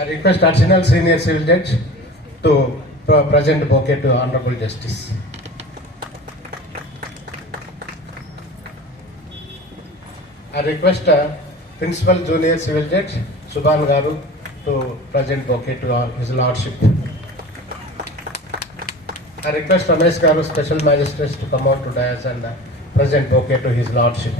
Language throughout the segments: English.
I request Additional Senior Civil Judge to present bouquet to Honorable Justice. I request Principal Junior Civil Judge Subhan Garu to present bouquet to His Lordship. I request Ramesh Garu, Special Magistrate, to come out to dais and present bouquet to His Lordship.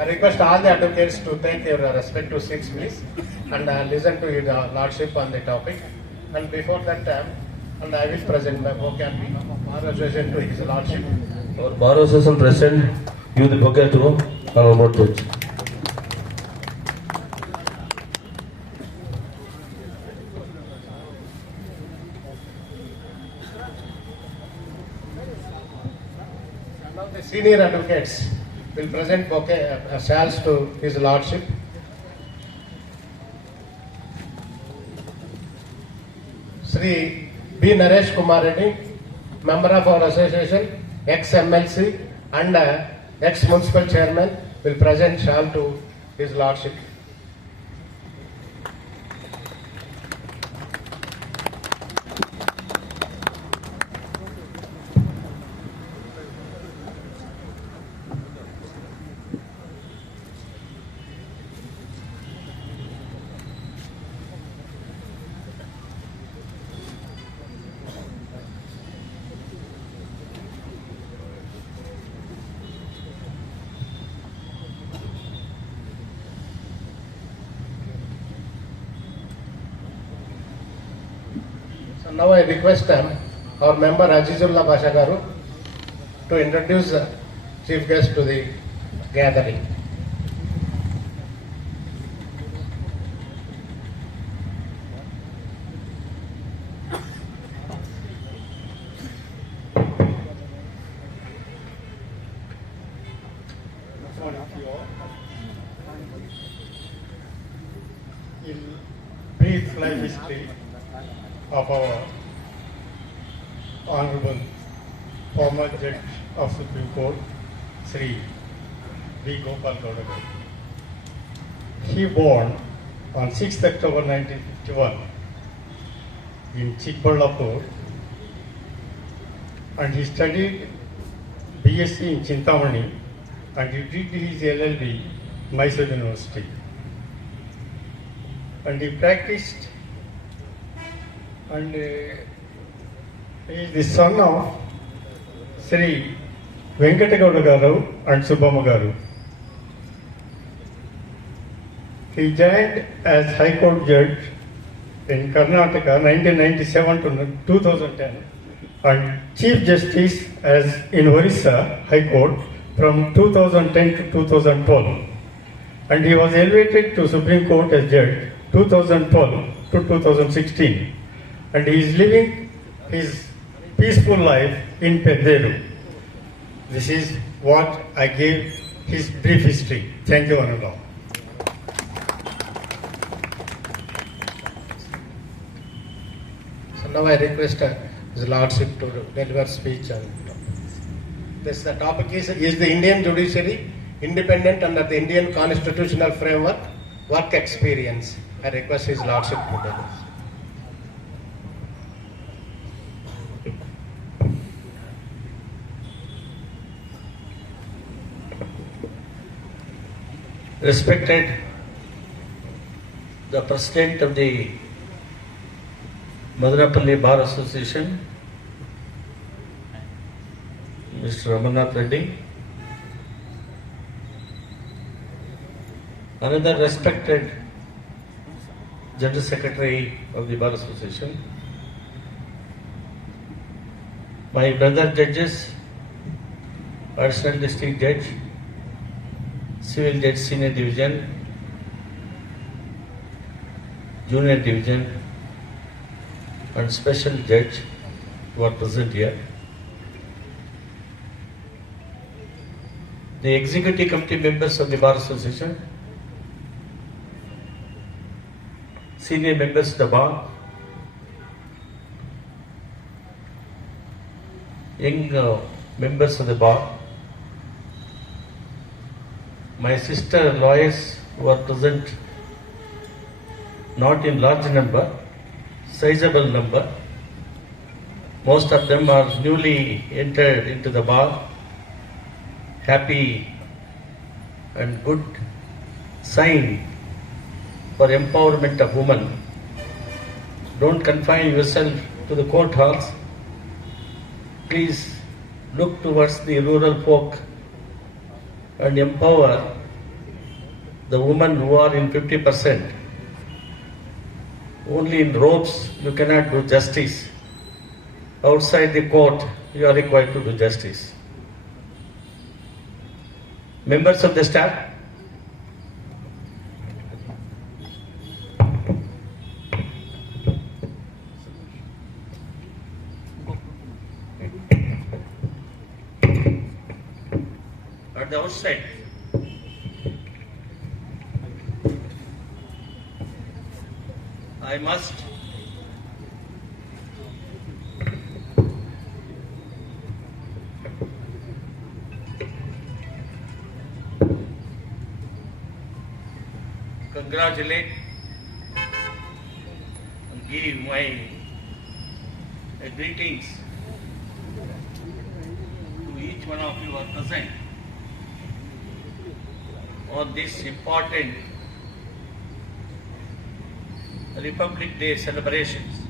I request all the advocates to take your respective seats, please, and listen to your Lordship on the topic. And before that, and I will present my bouquet of Bar Association to His Lordship. Our Bar Association President, give the bouquet to our Judge. Now the senior advocates will present bouquet shawls to His Lordship. Sri B. Naresh Kumar Reddy, member of our association, ex-MLC and ex-municipal chairman, will present shawl to His Lordship. So now I request our member Azizullah Basha Garu to introduce the chief guest to the gathering. In brief life history of our Honorable former Judge of Supreme Court, Sri V. Gopal Gowda. He born on 6th October 1951 in Chikballapur, and he studied BSc in Chintamani, and he did his LLB Mysore University. And he practiced, and he is the son of Sri Venkatagowda Garu and Subbamma Garu. He joined as High Court Judge in Karnataka 1997 to 2010 and Chief Justice as in Orissa High Court from 2010 to 2012. And he was elevated to Supreme Court as Judge 2012 to 2016. And he is living his peaceful life in Pedderu. This is what I gave his brief history. Thank you, one and all. So now I request His Lordship to deliver speech. And this the topic is the Indian judiciary independent under the Indian constitutional framework? Work experience. I request His Lordship to deliver. Respected the President of the Madanapalle Bar Association, Mr. Ramannath Reddy, another respected General Secretary of the Bar Association, my brother judges, Additional District Judge, Civil Judge Senior Division, Junior Division, and Special Judge who are present here. The Executive Committee members of the Bar Association, senior members of the bar, young members of the bar, my sister lawyers who are present, not in large number, sizable number. Most of them are newly entered into the bar. Happy and good sign for empowerment of women. Don't confine yourself to the court halls. Please look towards the rural folk and empower the women who are in 50%. Only in robes you cannot do justice. Outside the court you are required to do justice. Members of the staff, at the outside, I must congratulate and give my greetings to each one of you who are present on this important Republic Day celebrations.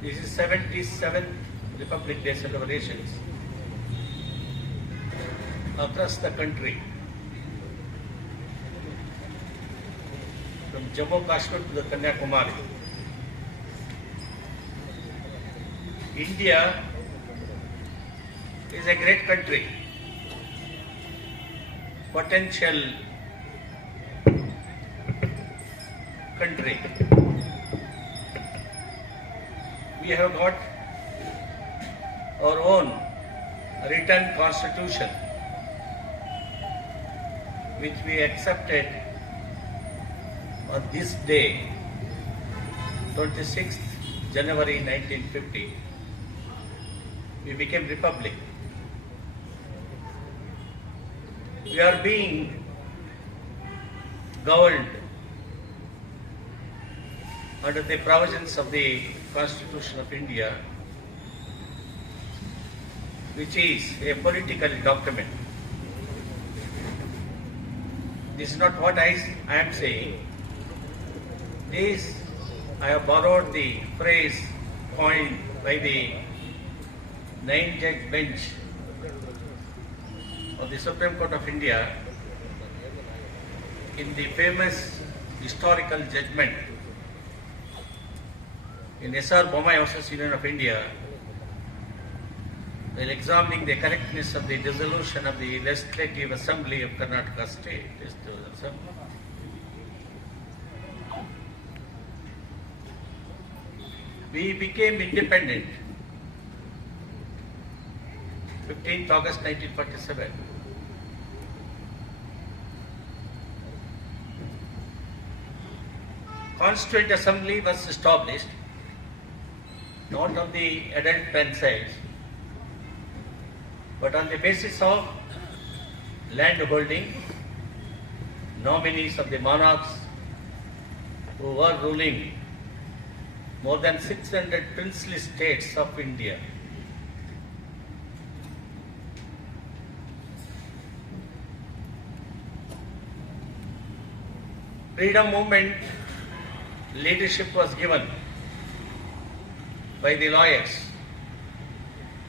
This is 77th Republic Day celebrations across the country, from Jammu Kashmir to the Kanyakumari. India is a great country, potential country. We have got our own written constitution, which we accepted on this day, 26th January 1950. We became republic. We are being governed under the provisions of the Constitution of India, which is a political document. This is not what I am saying. This, I have borrowed the phrase coined by the 9-judge bench of the Supreme Court of India in the famous historical judgment in S.R. Bommai vs. Union of India, while examining the correctness of the dissolution of the Legislative Assembly of Karnataka State. We became independent 15th August 1947. Constituent Assembly was established not on the adult pen size, but on the basis of land holding, nominees of the monarchs who were ruling more than 600 princely states of India. Freedom movement leadership was given by the lawyers.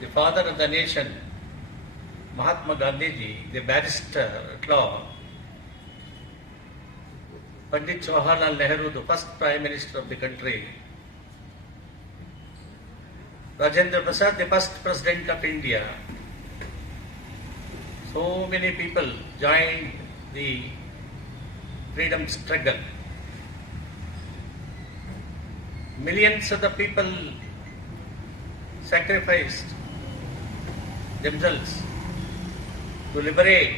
The father of the nation, Mahatma Gandhiji, the barrister at law, Pandit Jawaharlal Nehru, the first Prime Minister of the country, Rajendra Prasad, the first President of India. So many people joined the freedom struggle. Millions of the people sacrificed themselves to liberate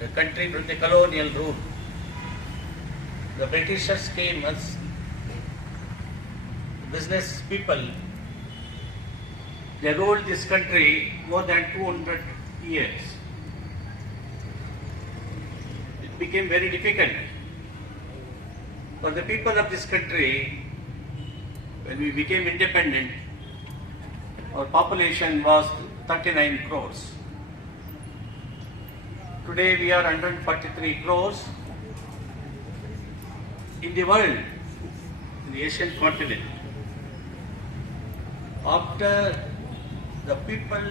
the country from the colonial rule. the Britishers came as business people. They ruled this country more than 200 years. It became very difficult for the people of this country. When we became independent, our population was 39 crores. Today we are 143 crores. In the world, in the Asian continent, after the people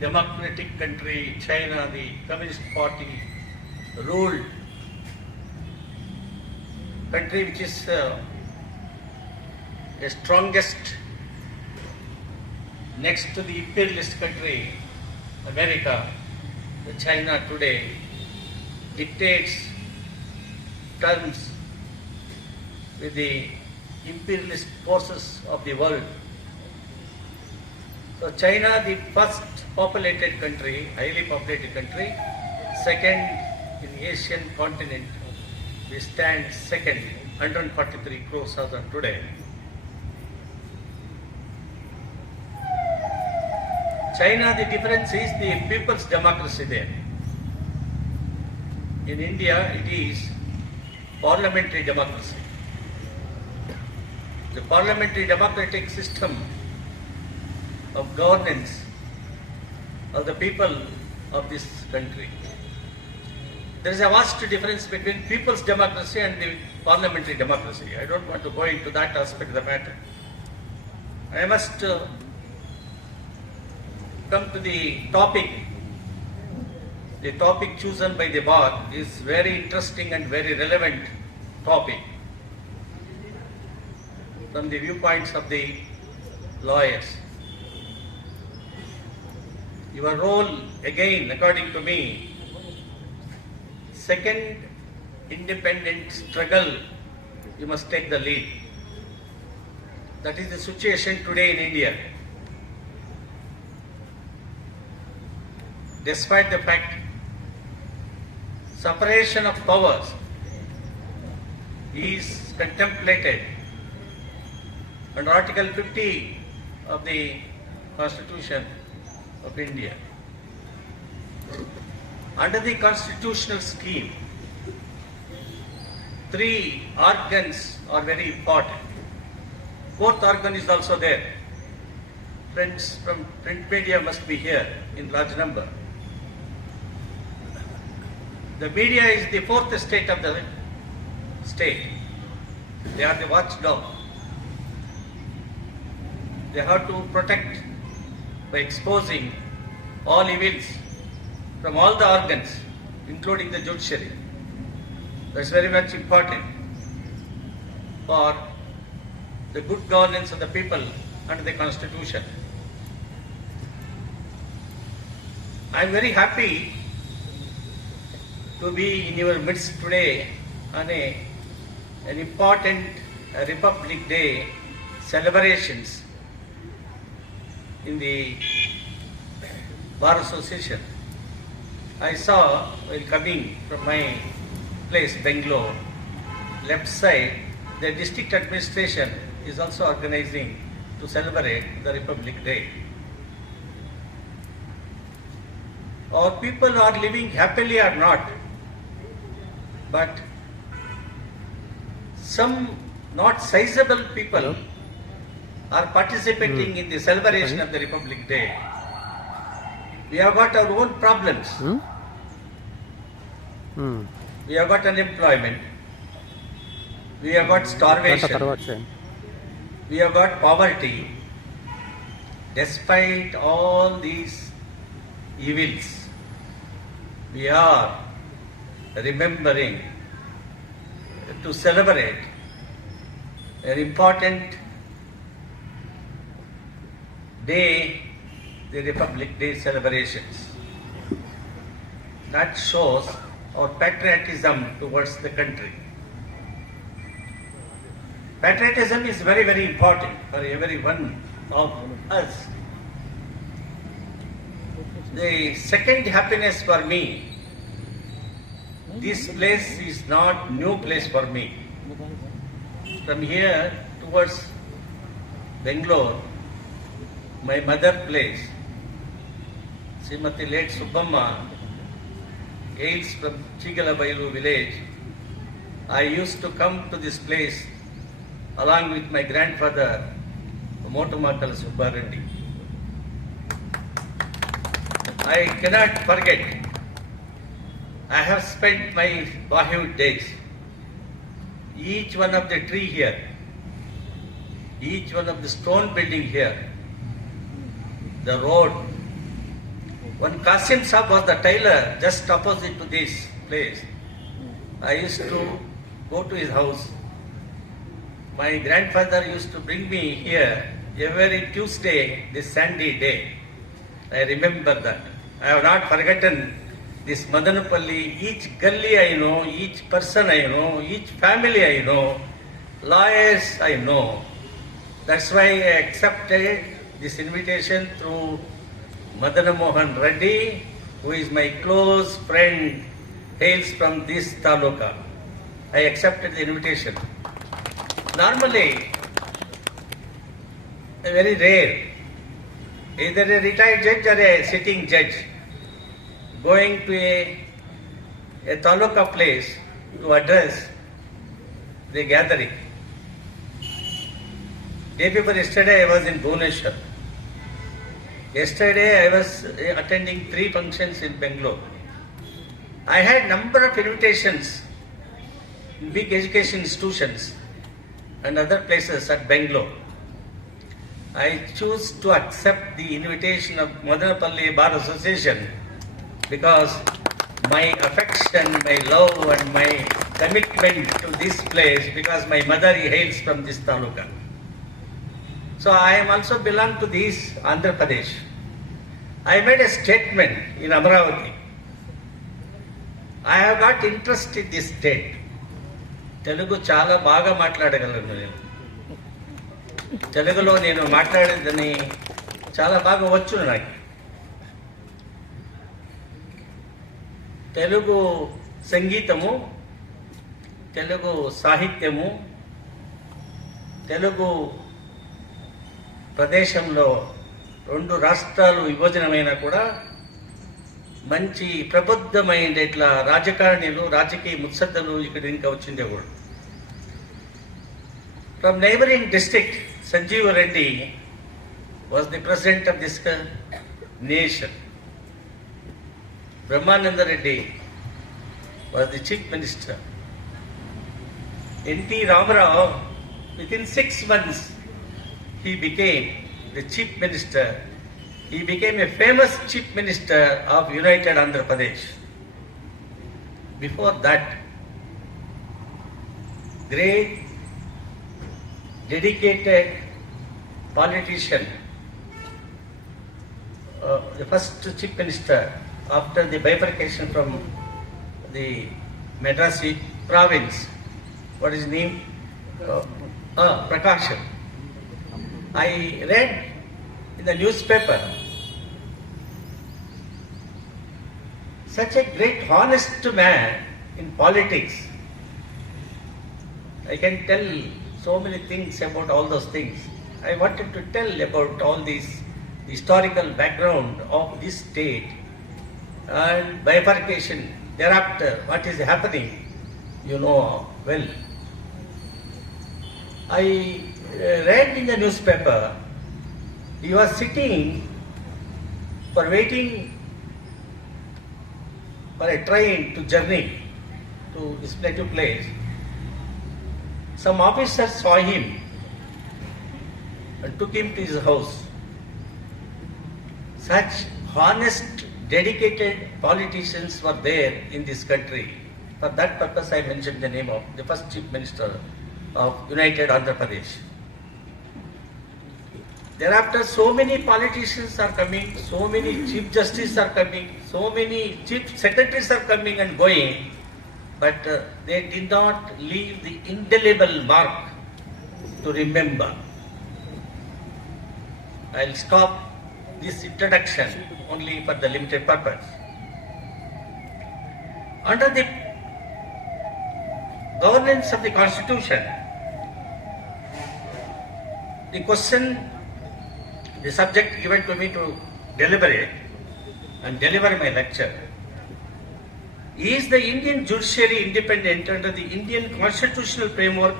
democratic country China, the Communist Party ruled country which is the strongest next to the imperialist country America. China today dictates terms with the imperialist forces of the world. So China, the first populated country, highly populated country, second in the Asian continent, we stand second, 143 crores as of today. China, the difference is the people's democracy there. In India, it is parliamentary democracy. The parliamentary democratic system of governance of the people of this country. There is a vast difference between people's democracy and the parliamentary democracy. I don't want to go into that aspect of the matter. I must come to the topic. The topic chosen by the bar is very interesting and very relevant topic from the viewpoints of the lawyers. Your role, again, according to me, second independent struggle, you must take the lead. That is the situation today in India. Despite the fact, separation of powers is contemplated under Article 50 of the Constitution of India. Under the constitutional scheme, three organs are very important. Fourth organ is also there. Friends from print media must be here in large number. The media is the fourth estate of the state. They are the watchdog. They have to protect by exposing all evils from all the organs, including the judiciary. That's very much important for the good governance of the people under the Constitution. I am very happy to be in your midst today on an important Republic Day celebrations in the Bar Association. I saw while coming from my place, Bangalore, left side, the district administration is also organizing to celebrate the Republic Day. Our people are living happily or not, but some not sizable people are participating in the celebration of the Republic Day. We have got our own problems. We have got unemployment. We have got starvation. We have got poverty. Despite all these evils, we are remembering to celebrate an important day, the Republic Day celebrations. That shows our patriotism towards the country. Patriotism is very, very important for every one of us. The second happiness for me, this place is not new place for me. from here towards Bangalore, my mother place, Srimati late Subbamma, hails from Chigalabailu village. I used to come to this place along with my grandfather, Motumakal Subbareddy. I cannot forget, I have spent my boyhood days. Each one of the tree here, each one of the stone building here, the road. One Qasim Sahib was the tailor just opposite to this place. I used to go to his house. My grandfather used to bring me here every Tuesday, this sandy day. I remember that. I have not forgotten this Madanapalle. Each gully I know, each person I know, each family I know, lawyers I know. That's why I accepted this invitation through Madana Mohan Reddy, who is my close friend, hails from this taluka. I accepted the invitation. Normally, very rare, either a retired judge or a sitting judge going to a taluka place to address the gathering. Day before yesterday, I was in Bhubaneswar. Yesterday, I was attending 3 functions in Bangalore. I had number of invitations in big education institutions and other places at Bangalore. I choose to accept the invitation of Madanapalle Bar Association because my affection, my love and my commitment to this place, because my mother hails from this taluka. So I am also belong to this Andhra Pradesh. I made a statement in Amravati. I have got interest in this state. Telugu చాలా బాగా మాట్లాడగలను నేను. తెలుగులో నేను మాట్లాడేదని చాలా బాగా వచ్చు నాకు. తెలుగు సంగీతము, తెలుగు సాహిత్యము, తెలుగు ప్రదేశంలో 2 రాష్ట్రాలు విభజనమైనా కూడా మంచి ప్రబుద్ధమైన ఇట్లా రాజకారణిలు, రాజకీయ ముత్సద్దలు ఇక్కడ ఇంకా వచ్చిందే కూడా. From neighboring district, Sanjeev Reddy was the president of this nation. Brahmananda Reddy was the chief minister. N.T. Ramarao, within 6 months, he became the chief minister. He became a famous chief minister of United Andhra Pradesh. Before that, great, dedicated politician, the first chief minister after the bifurcation from the Madras province. What is his name? Prakashan. I read in the newspaper such a great honest man in politics. I can tell so many things about all those things. I wanted to tell about all this historical background of this state and bifurcation. Thereafter, what is happening, you know well. I read in the newspaper, he was sitting for waiting for a train to journey to his native place. Some officers saw him and took him to his house. Such honest, dedicated politicians were there in this country. For that purpose, I mentioned the name of the first chief minister of United Andhra Pradesh. Thereafter, so many politicians are coming, so many chief justices are coming, so many chief secretaries are coming and going, but they did not leave the indelible mark to remember. I'll stop this introduction only for the limited purpose. Under the governance of the Constitution, the question, the subject given to me to deliberate and deliver my lecture is the Indian judiciary independent under the Indian constitutional framework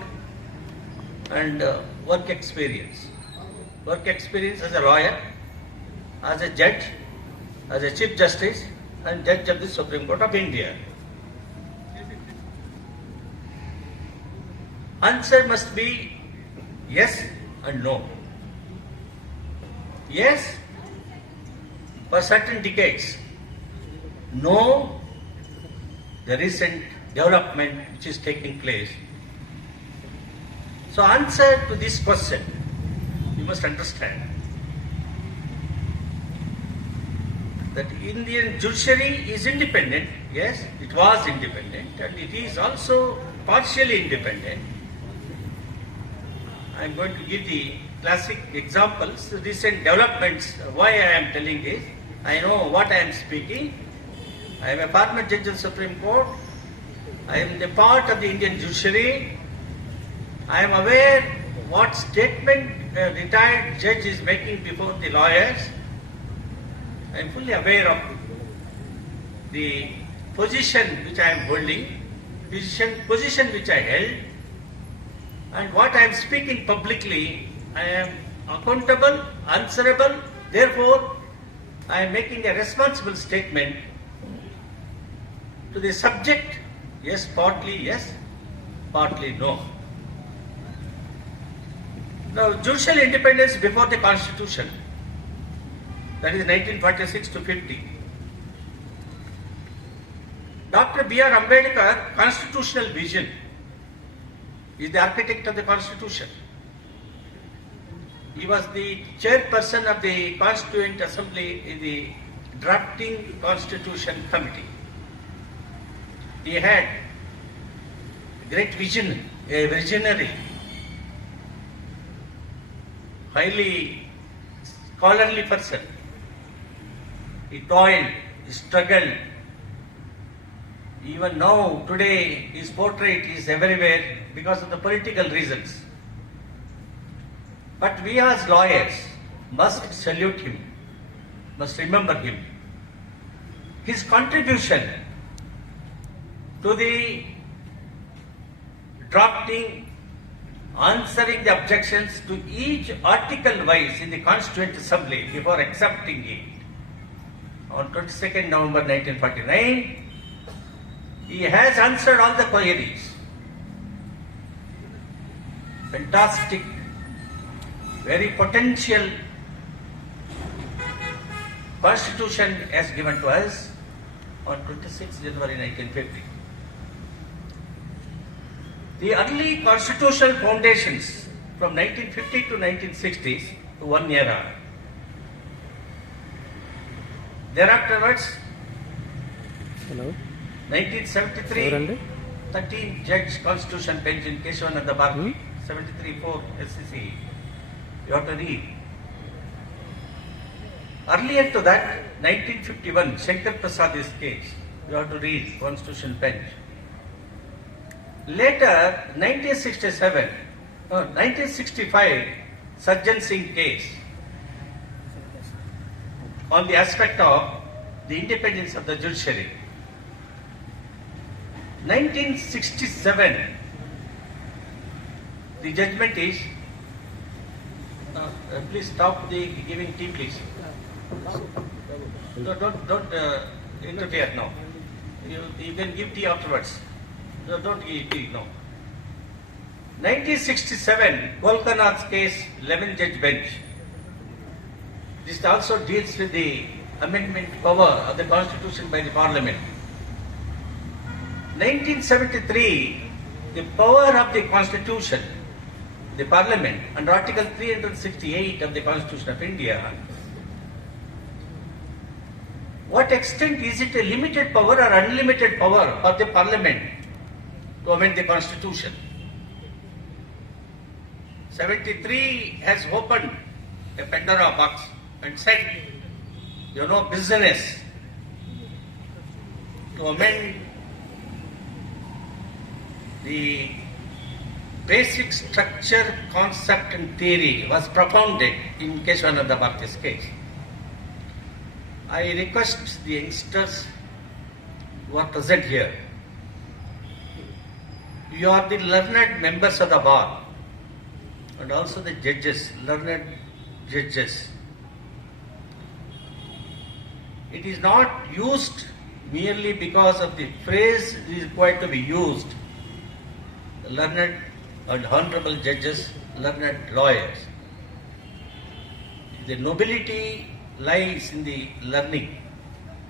and work experience. Work experience as a lawyer, as a judge, as a Chief Justice and Judge of the Supreme Court of India. Answer must be yes and no. Yes, for certain decades. No, the recent development which is taking place. So answer to this question, you must understand that Indian judiciary is independent. Yes, it was independent and it is also partially independent. I am going to give the classic examples, recent developments. Why I am telling this, I know what I am speaking. I am a former judge of the Supreme Court. I am the part of the Indian judiciary. I am aware what statement a retired judge is making before the lawyers. I am fully aware of the position which I am holding, position which I held, and what I am speaking publicly. I am accountable, answerable. Therefore, I am making a responsible statement to the subject. Yes, partly no. Now, judicial independence before the Constitution, that is 1946 to 50. Dr. B.R. Ambedkar, constitutional vision, is the architect of the Constitution. He was the chairperson of the Constituent Assembly in the drafting Constitution Committee. He had great vision, a visionary, highly scholarly person. He toiled, he struggled. Even now, today, his portrait is everywhere because of the political reasons. But we as lawyers must salute him, must remember him. His contribution to the drafting, answering the objections to each article wise in the Constituent Assembly before accepting it. On 22nd November 1949, he has answered all the queries. Fantastic, very potential Constitution as given to us on 26 January 1950. The early constitutional foundations from 1950 to 1960s to one era. Thereafterwards, 1973, 13 judge constitution bench in Keshavananda Bharati, 73-4 SCC. You have to read. Earlier to that, 1951, Shankar Prasad's case. You have to read constitution bench. Later, 1965, Sajjan Singh case on the aspect of the independence of the judiciary. 1967, the judgment is, please stop the giving tea, please. No, don't interfere now. You can give tea afterwards. No, don't give tea, no. 1967, Golkanath's case, 11-judge bench. This also deals with the amendment power of the Constitution by the Parliament. 1973, the power of the Constitution, the Parliament, under Article 368 of the Constitution of India. What extent is it a limited power or unlimited power for the Parliament to amend the Constitution? 73 has opened a Pandora box and said, you know, business to amend the Constitution by the Parliament. 1973 has opened a Pandora box and said, you know, business to amend the Constitution by the Parliament. 1973 has opened a Pandora box and said, you know, business to amend the Constitution by the Parliament. 1973 has opened a Pandora box and said, you know, business to amend the basic structure, concept and theory was propounded in Keshavananda Bharati's case. I request the youngsters who are present here, you are the learned members of the bar and also the judges, learned judges. It is not used merely because of the phrase is required to be used. Learned and honorable judges, learned lawyers. The nobility lies in the learning.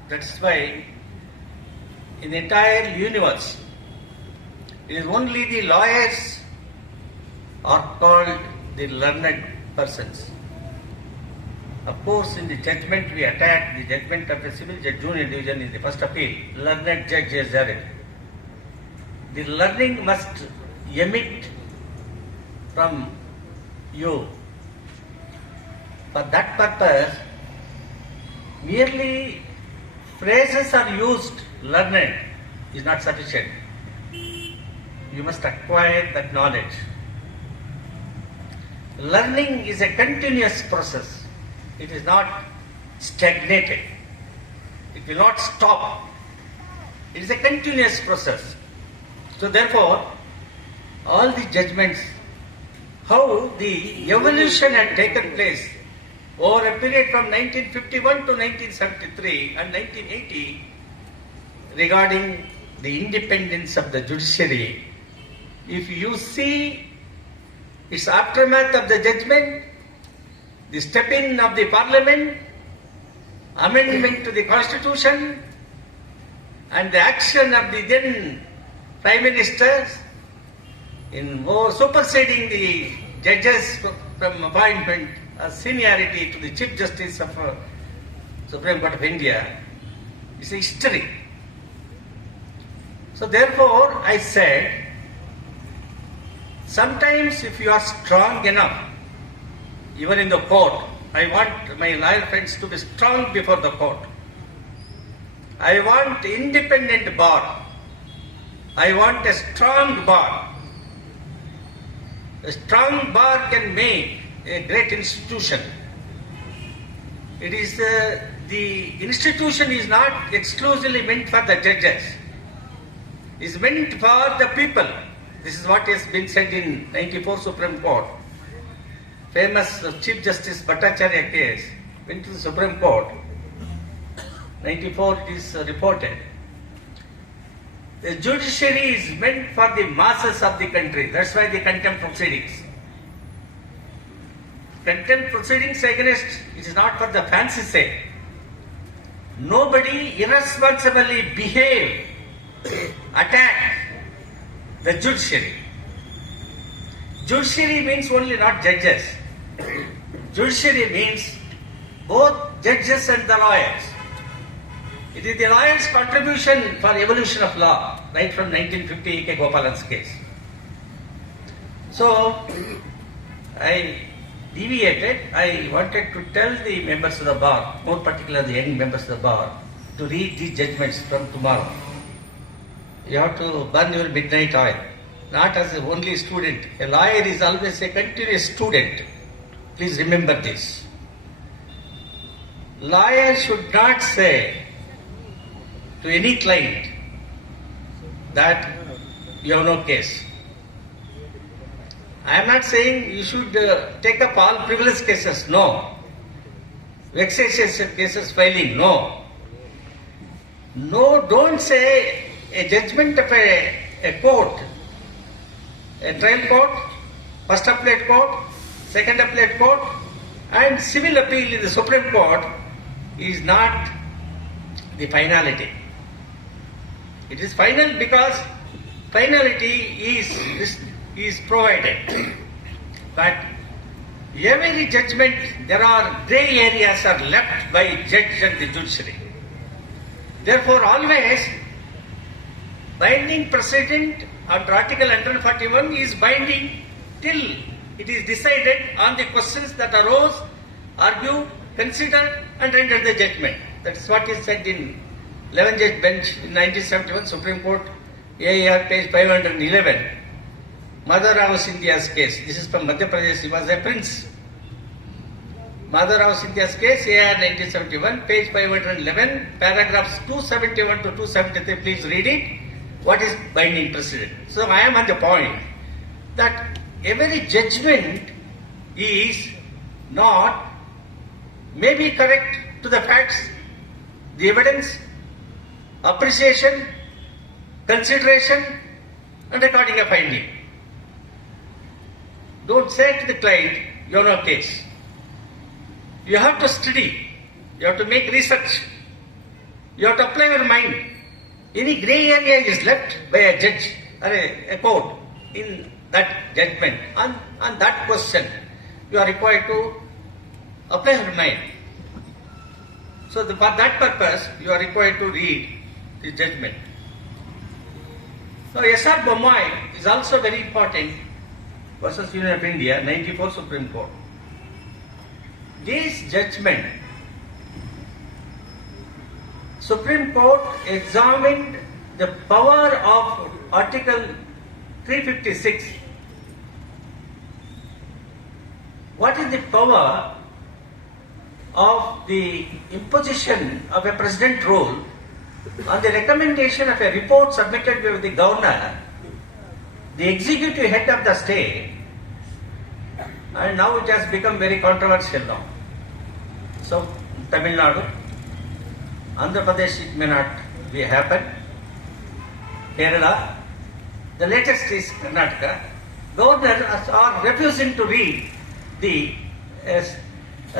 That's why in the entire universe, it is only the lawyers are called the learned persons. Of course, in the judgment we attack the judgment of a civil judge junior division in the first appeal, learned judge is there. The learning must emit from you. For that purpose, merely phrases are used, learned, is not sufficient. You must acquire that knowledge. Learning is a continuous process. It is not stagnated. It will not stop. It is a continuous process. So therefore, all the judgments, how the evolution had taken place over a period from 1951 to 1973 and 1980 regarding the independence of the judiciary, if you see its aftermath of the judgment, the step in of the parliament, amendment to the constitution, and the action of the then prime ministers in more superseding the judges from appointment seniority to the Chief Justice of Supreme Court of India, is a history. So therefore I said, sometimes if you are strong enough, even in the court, I want my lawyer friends to be strong before the court. I want independent bar. I want a strong bar. A strong bar can make a great institution. It is the institution is not exclusively meant for the judges. It is meant for the people. This is what has been said in 94 Supreme Court. Famous Chief Justice Bhattacharya case went to the Supreme Court. 94 it is reported. The judiciary is meant for the masses of the country. That's why the contempt proceedings. Contempt proceedings against, it is not for the fancy sake. Nobody irresponsibly behave, attack the judiciary. Judiciary means only not judges. Judiciary means both judges and the lawyers. It is the lawyers' contribution for evolution of law, right from 1950 A.K. Gopalan's case. So, I deviated. I wanted to tell the members of the bar, more particularly the young members of the bar, to read these judgments from tomorrow. You have to burn your midnight oil, not as a only student. A lawyer is always a continuous student. Please remember this. Lawyer should not say to any client that you have no case. I am not saying you should take up all frivolous cases, no. Vexatious cases filing, no. No, don't say a judgment of a court, a trial court, first appellate court, second appellate court, and civil appeal in the Supreme Court is not the finality. It is final because finality is provided. But every judgment, there are grey areas are left by judge and the judiciary. Therefore, always binding precedent under Article 141 is binding till it is decided on the questions that arose, argued, considered and rendered the judgment. That is what is said in 11 judge bench in 1971 Supreme Court, AAR page 511. Madanapalle Scindia's case. This is from Madhya Pradesh. He was a prince. Madanapalle Scindia's case, AR 1971, page 511, paragraphs 271 to 273. Please read it. What is binding precedent? So I am on the point that every judgment is not maybe correct to the facts, the evidence, appreciation, consideration, and recording a finding. Don't say to the client, you have no case. You have to study. You have to make research. You have to apply your mind. Any grey area is left by a judge or a court in that judgment on that question. You are required to apply your mind. So for that purpose, you are required to read the judgment. Now, S.R. Bommai is also very important versus Union of India, 94 Supreme Court. This judgment, Supreme Court examined the power of Article 356. What is the power of the imposition of a president rule on the recommendation of a report submitted by the governor, the executive head of the state, and now it has become very controversial now. So, Tamil Nadu, Andhra Pradesh, it may not be happen. Kerala, the latest is Karnataka. Governors are refusing to read the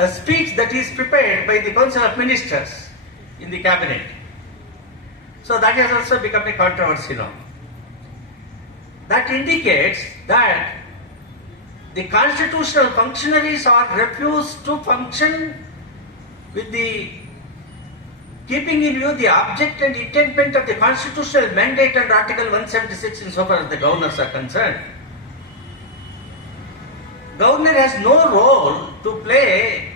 speech that is prepared by the Council of Ministers in the cabinet. So that has also become a controversy now. That indicates that the constitutional functionaries are refused to function with the keeping in view the object and intent of the constitutional mandate under Article 176 insofar as the governors are concerned. Governor has no role to play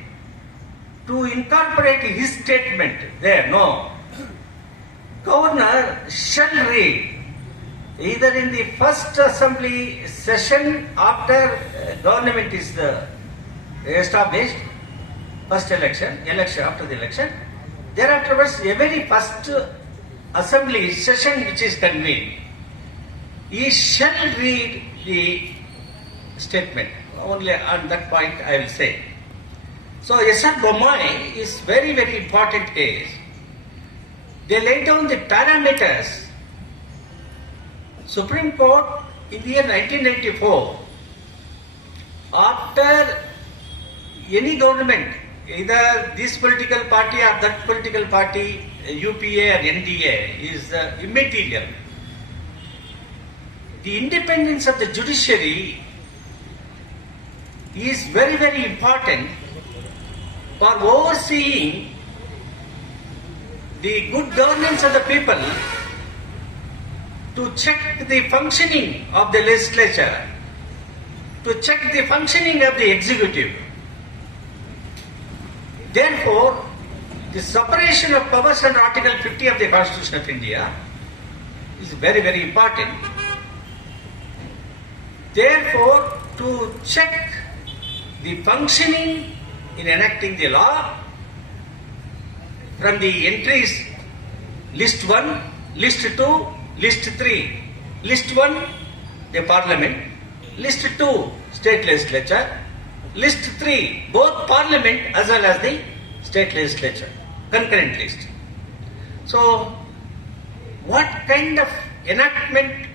to incorporate his statement there, no. Governor shall read either in the first assembly session after government is established, first election after the election, thereafter every first assembly session which is convened, he shall read the statement. Only on that point I will say. So S.R. Bommai is very, very important case. They lay down the parameters. Supreme Court in the year 1994, after any government, either this political party or that political party, UPA or NDA, is immaterial. The independence of the judiciary is very, very important for overseeing the good governance of the people, to check the functioning of the legislature, to check the functioning of the executive. Therefore, the separation of powers under Article 50 of the Constitution of India is very, very important. Therefore, to check the functioning in enacting the law from the entries list 1, list 2, list 3. List 1, the parliament. List 2, state legislature. List 3, both parliament as well as the state legislature. Concurrent list. So, what kind of enactment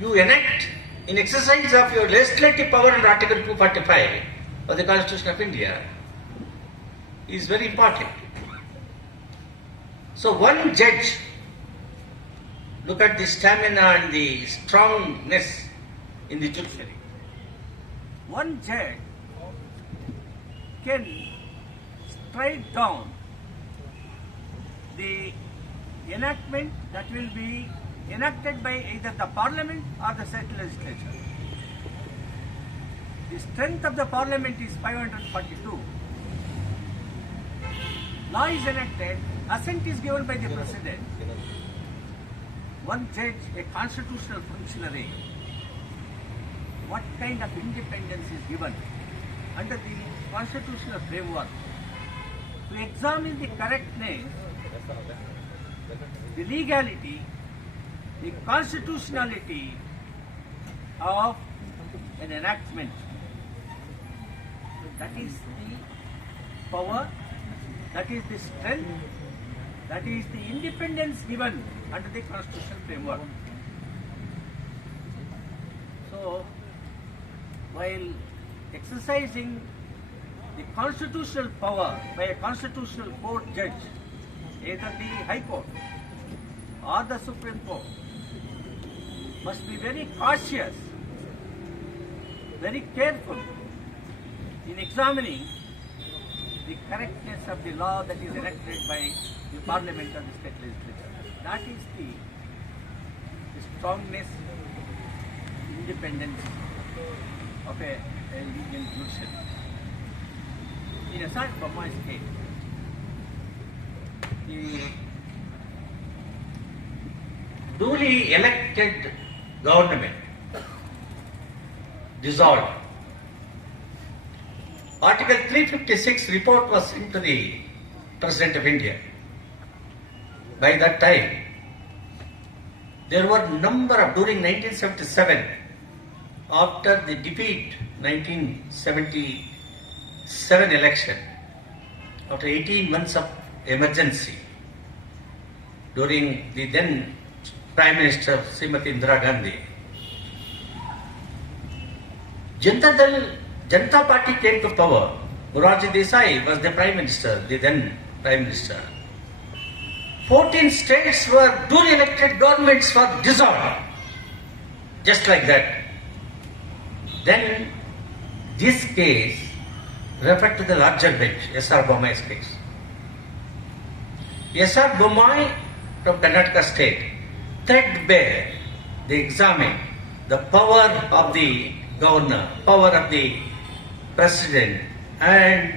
you enact in exercise of your legislative power under Article 245 of the Constitution of India is very important. So one judge, look at the stamina and the strongness in the judiciary. One judge can strike down the enactment that will be enacted by either the parliament or the state legislature. The strength of the parliament is 542. Law is enacted, assent is given by the president. One judge, a constitutional functionary, what kind of independence is given under the constitutional framework, to examine the correctness, the legality, the constitutionality of an enactment. That is the power, that is the strength, that is the independence given under the constitutional framework. So, while exercising the constitutional power by a constitutional court judge, either the High Court or the Supreme Court, must be very cautious, very careful in examining the correctness of the law that is enacted by the Parliament or the State Legislature. That is the strongness, independence of a Indian judiciary. In a such Burma's case, the duly elected government dissolved. Article 356 report was sent to the President of India. By that time, there were number of, during 1977, after the defeat 1977 election, after 18 months of emergency, during the then Prime Minister Srimati Indira Gandhi, Janata Party came to power. Morarji Desai was the Prime Minister, the then Prime Minister. 14 states were duly elected governments were dissolved. Just like that. Then this case referred to the larger bench, S.R. Bommai's case. S.R. Bommai from Karnataka state, threadbare, they examined the power of the governor, power of the president, and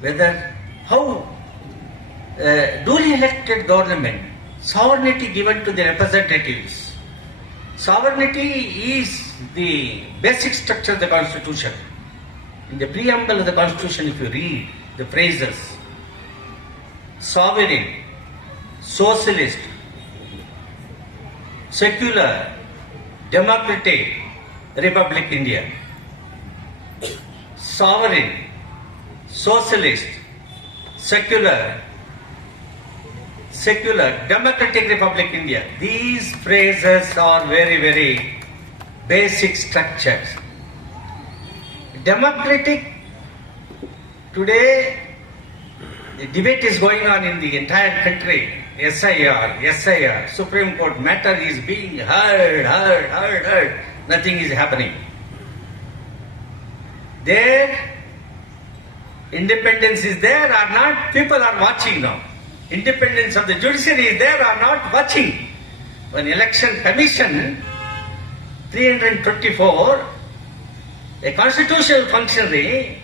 whether how duly elected government, sovereignty given to the representatives. Sovereignty is the basic structure of the Constitution. In the preamble of the Constitution, if you read the phrases, sovereign, socialist, secular, democratic, Republic India. Sovereign, socialist, secular, democratic Republic India. These phrases are very, very basic structures. Democratic, today the debate is going on in the entire country. SIR, Supreme Court matter is being heard. Nothing is happening. There, independence is there or not, people are watching now. Independence of the judiciary is there or not, watching. When election commission 324, a constitutional functionary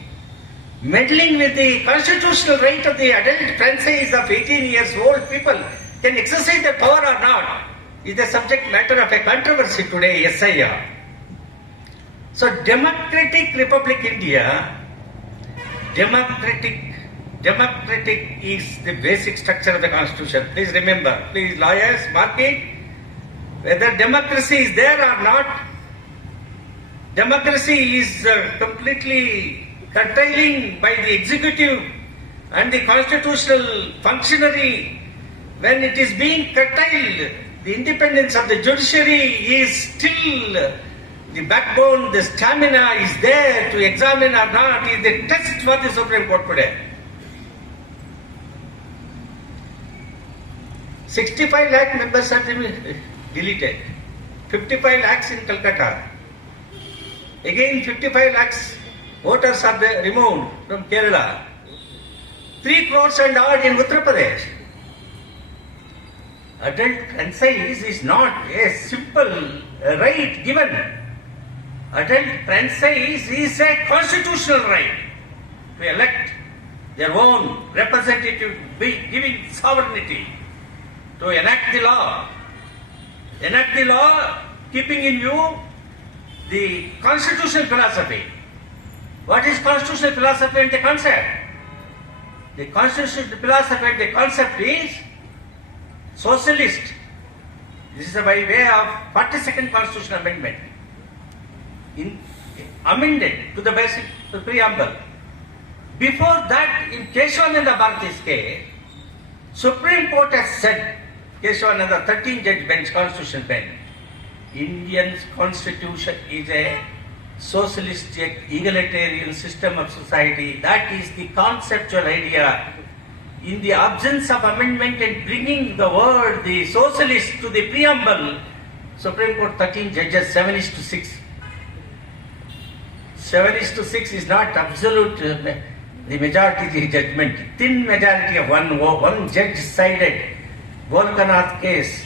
meddling with the constitutional right of the adult franchise of 18 years old people can exercise their power or not is the subject matter of a controversy today, SIR. So democratic Republic India, democratic is the basic structure of the Constitution. Please remember, please lawyers, mark it, whether democracy is there or not. Democracy is completely curtailing by the executive and the constitutional functionary. When it is being curtailed, the independence of the judiciary is still the backbone, the stamina is there to examine or not is the test for the Supreme Court today. 65 lakh members are deleted. 55 lakhs in Calcutta. Again 55 lakhs voters are removed from Kerala. 3 crores and odd in Uttar Pradesh. Adult franchise is not a simple right given. Adult franchise is a constitutional right to elect their own representative, giving sovereignty to enact the law. Enact the law keeping in view the constitutional philosophy. What is constitutional philosophy and the concept? The constitutional philosophy and the concept is socialist. This is by way of 42nd Constitutional Amendment. Amended to the basic preamble. Before that, in Keshavananda Bharati's case, Supreme Court has said, Keshavananda 13-judge bench, constitutional bench, Indian constitution is a socialistic, egalitarian system of society. That is the conceptual idea. In the absence of amendment and bringing the word, the socialist, to the preamble, Supreme Court 13 judges, 7:6. 7:6 is not absolute, the majority judgment. Thin majority of one judge decided. Golkanath case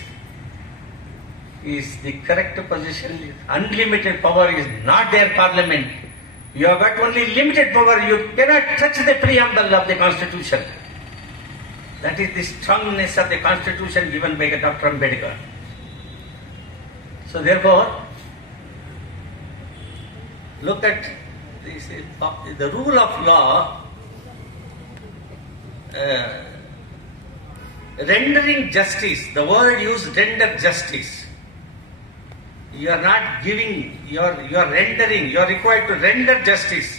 is the correct position. Unlimited power is not their parliament. You have got only limited power. You cannot touch the preamble of the constitution. That is the strongness of the constitution given by Dr. Ambedkar. So therefore, look at this, the rule of law, rendering justice. The word used, render justice. You are not giving, you are rendering, you are required to render justice.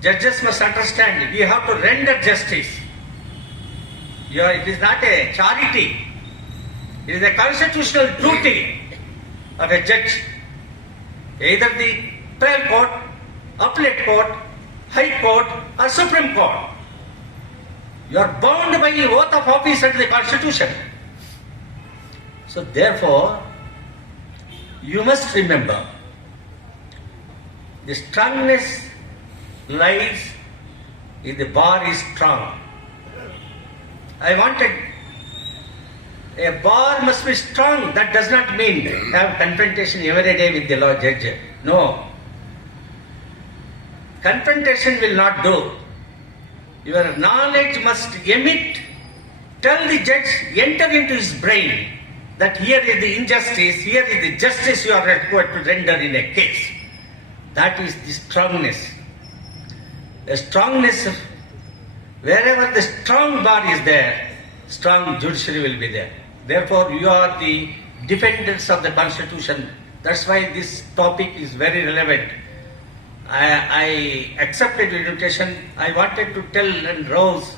Judges must understand, we have to render justice. It is not a charity. It is a constitutional duty of a judge. Either the trial court, appellate court, high court or Supreme Court. You are bound by the oath of office under the Constitution. So therefore, you must remember, the strongness lies in the bar is strong. I wanted, a bar must be strong. That does not mean have confrontation every day with the law judge. No. Confrontation will not do. Your knowledge must emit, tell the judge, enter into his brain that here is the injustice, here is the justice you are required to render in a case. That is the strongness. A strongness, wherever the strong bar is there, strong judiciary will be there. Therefore, you are the defenders of the Constitution. That's why this topic is very relevant. I accepted the invitation. I wanted to tell and rouse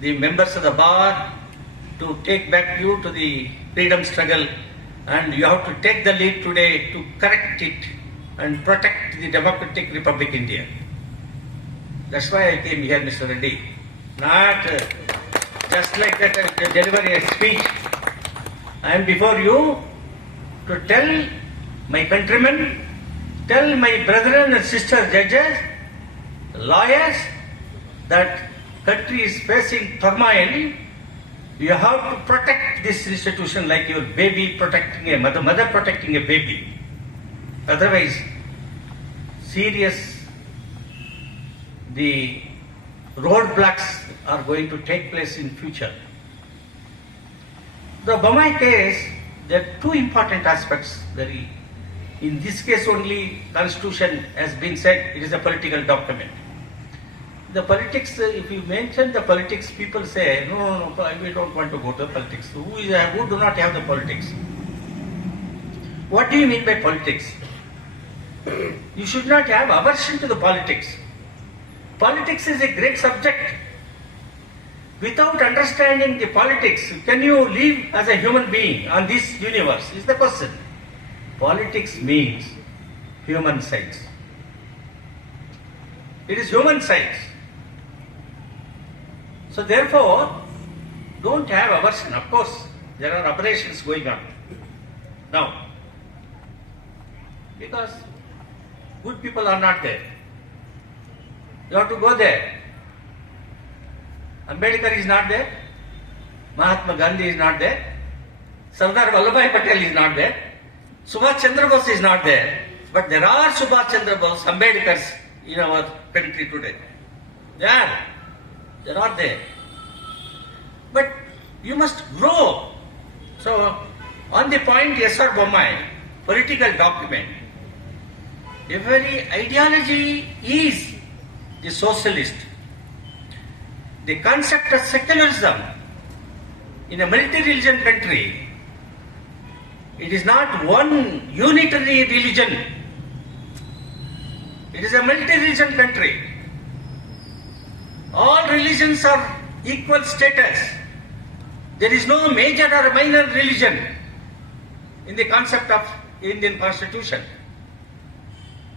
the members of the bar to take back you to the freedom struggle, and you have to take the lead today to correct it and protect the Democratic Republic India. That's why I came here, Mr. Reddy. Not just like that delivering a speech. I am before you to tell my countrymen, tell my brethren and sister judges, lawyers, that country is facing turmoil. You have to protect this institution like your baby protecting a mother protecting a baby. Otherwise, serious, the roadblocks are going to take place in future. The Bommai case, there are two important aspects. In this case only, Constitution has been said it is a political document. The politics, if you mention the politics, people say, no, we don't want to go to politics. Who do not have the politics? What do you mean by politics? You should not have aversion to the politics. Politics is a great subject. Without understanding the politics, can you live as a human being on this universe? Is the question. Politics means human science. It is human science. So therefore, don't have aversion. Of course, there are aberrations going on. Now, because good people are not there. You have to go there. Ambedkar is not there. Mahatma Gandhi is not there. Sardar Vallabhbhai Patel is not there. Subhash Chandra Bose is not there. But there are Subhash Chandra Bose, Ambedkars in our country today. They are not there. But you must grow. So, on the point, yes or Bommai, political document, every ideology is the socialist. The concept of secularism in a multi-religion country, it is not one unitary religion. It is a multi-religion country. All religions are equal status. There is no major or minor religion in the concept of Indian Constitution.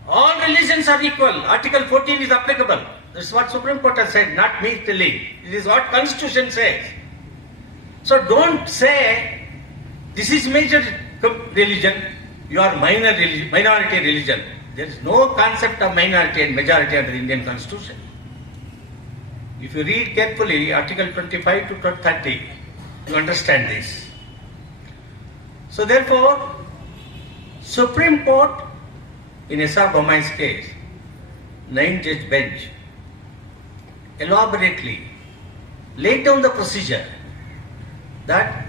All religions are equal. Article 14 is applicable. This is what Supreme Court has said, not me telling. It is what Constitution says. So don't say this is major religion, you are minority religion. There is no concept of minority and majority under the Indian Constitution. If you read carefully Article 25 to 30, you understand this. So therefore, Supreme Court in S.R. Bommai's case, 9-judge bench, elaborately laid down the procedure that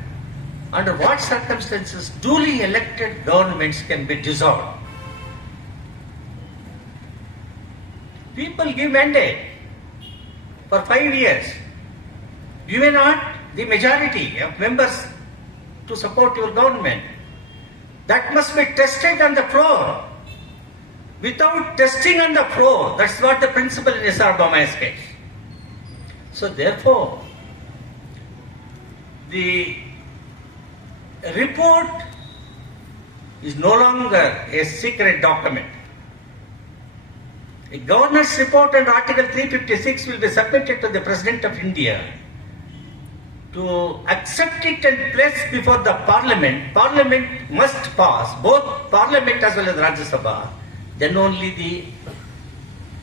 under what circumstances duly elected governments can be dissolved. People give mandate for 5 years. You may not the majority of members to support your government. That must be tested on the floor. Without testing on the floor, that's not the principle in S.R. Bommai's case. So therefore, the report is no longer a secret document. A governor's report under Article 356 will be submitted to the President of India to accept it and place before the Parliament. Parliament must pass, both Parliament as well as Rajya Sabha. Then only the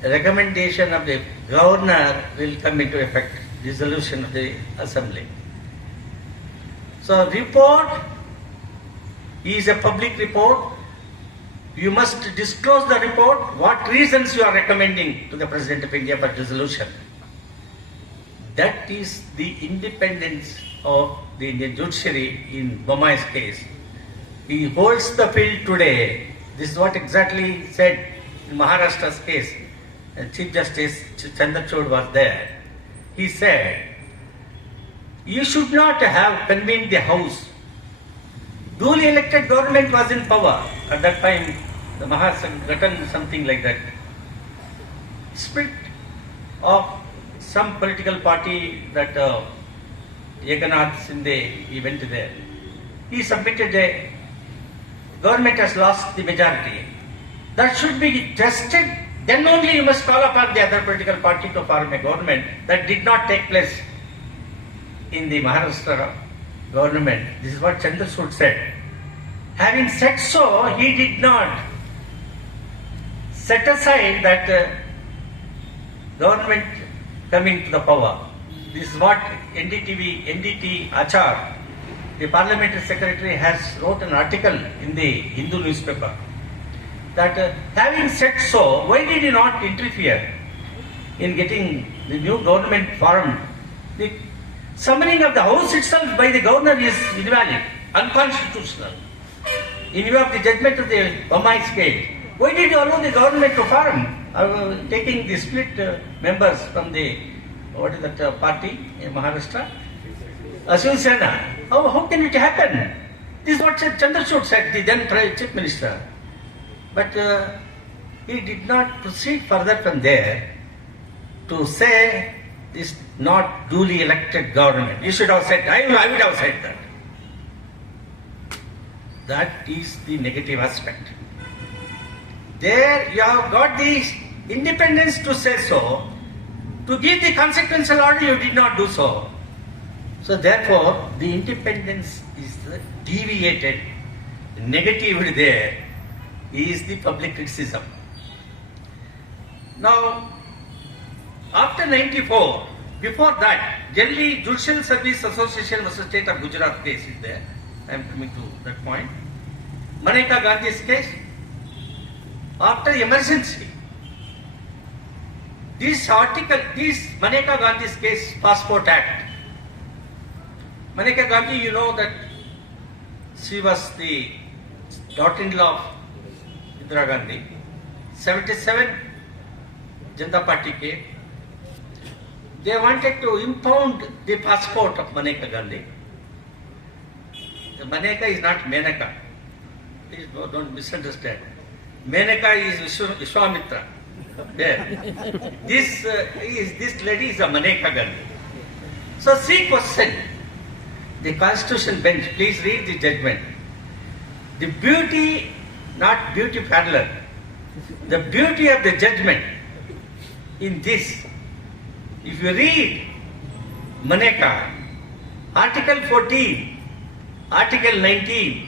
recommendation of the governor will come into effect, resolution of the Assembly. So report is a public report. You must disclose the report, what reasons you are recommending to the President of India for resolution. That is the independence of the Indian judiciary in Bommai's case. He holds the field today. This is what exactly said in Maharashtra's case. Chief Justice Chandrachud was there. He said, you should not have convened the House. Duly elected government was in power. At that time, the Mahasangatan, something like that. Split of some political party that Ekanath Shinde, he went there. He submitted a government has lost the majority. That should be tested. Then only you must call upon the other political party to form a government. That did not take place in the Maharashtra government. This is what Chandrachud said. Having said so, he did not set aside that government coming to the power. This is what NDT Achar, the parliamentary secretary, has wrote an article in the Hindu newspaper. That having said so, why did he not interfere in getting the new government formed? The summoning of the House itself by the governor is invalid, unconstitutional. In view of the judgment of the Bommai's case, why did you allow the government to form, taking the split members from the, what is that party in Maharashtra? Shiv Sena. How can it happen? This is what Chandrachud said, the then Chief Minister. But he did not proceed further from there to say this not duly elected government. You should have said, I would have said that. That is the negative aspect. There you have got the independence to say so. To give the consequential order, you did not do so. So therefore, the independence is deviated, negative there is the public criticism. Now, after 94, before that, Delhi Judicial Service Association versus State of Gujarat case is there. I am coming to that point. Maneka Gandhi's case. After emergency, this Maneka Gandhi's case, Passport Act. Maneka Gandhi, you know that she was the daughter-in-law of Indira Gandhi. 77 Janata Party came. They wanted to impound the passport of Maneka Gandhi. Maneka is not Menaka. Please don't misunderstand. Menaka is Vishwamitra. There. This lady is a Maneka Gandhi. So she questioned the Constitution bench. Please read the judgment. The beauty, not beauty parlor, the beauty of the judgment in this, if you read Maneka, Article 14, Article 19,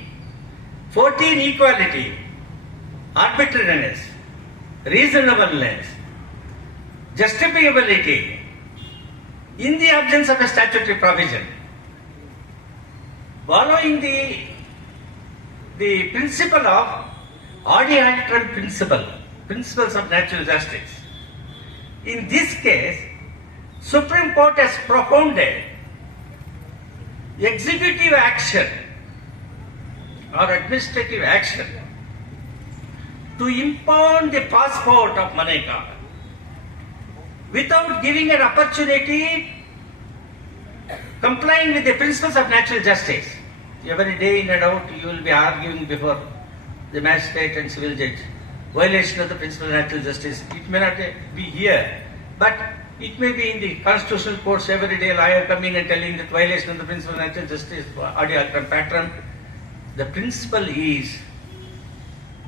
14 equality, arbitrariness, reasonableness, justifiability, in the absence of a statutory provision, following the principle of ad interim principles of natural justice. In this case, Supreme Court has propounded executive action or administrative action to impound the passport of Maneka without giving an opportunity complying with the principles of natural justice. Every day in and out you will be arguing before the magistrate and civil judge. Violation of the principle of natural justice. It may not be here, but it may be in the constitutional courts. Every day lawyer coming and telling that violation of the principle of natural justice, audio alternate pattern. The principle is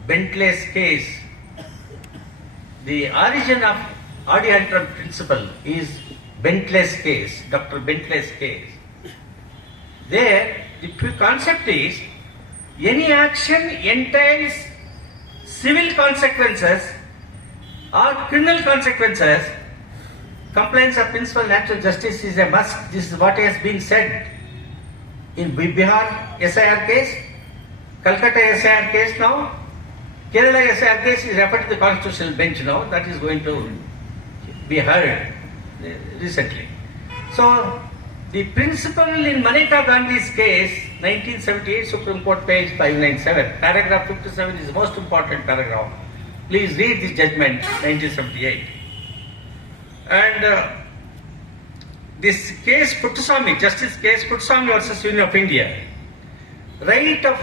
Bentley's case. The origin of audio alternate principle is Bentley's case, Dr. Bentley's case. There, the concept is any action entails civil consequences or criminal consequences. Compliance of principle of natural justice is a must. This is what has been said in Bihar SIR case, Calcutta SIR case now, Kerala SIR case is referred to the constitutional bench now. That is going to be heard recently. So, the principle in Maneka Gandhi's case, 1978 Supreme Court page 597, paragraph 57 is the most important paragraph. Please read the judgment, 1978. And this case Puttaswamy, Justice case Puttaswamy versus Union of India, right of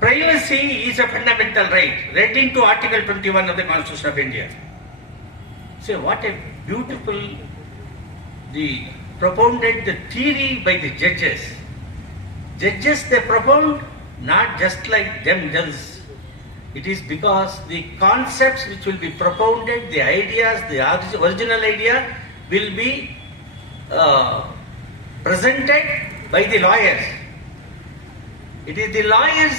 privacy is a fundamental right, read into Article 21 of the Constitution of India. So what a beautiful, the propounded the theory by the judges. Judges, they propound not just like them judges. It is because the concepts which will be propounded, the ideas, the original idea will be presented by the lawyers. It is the lawyers,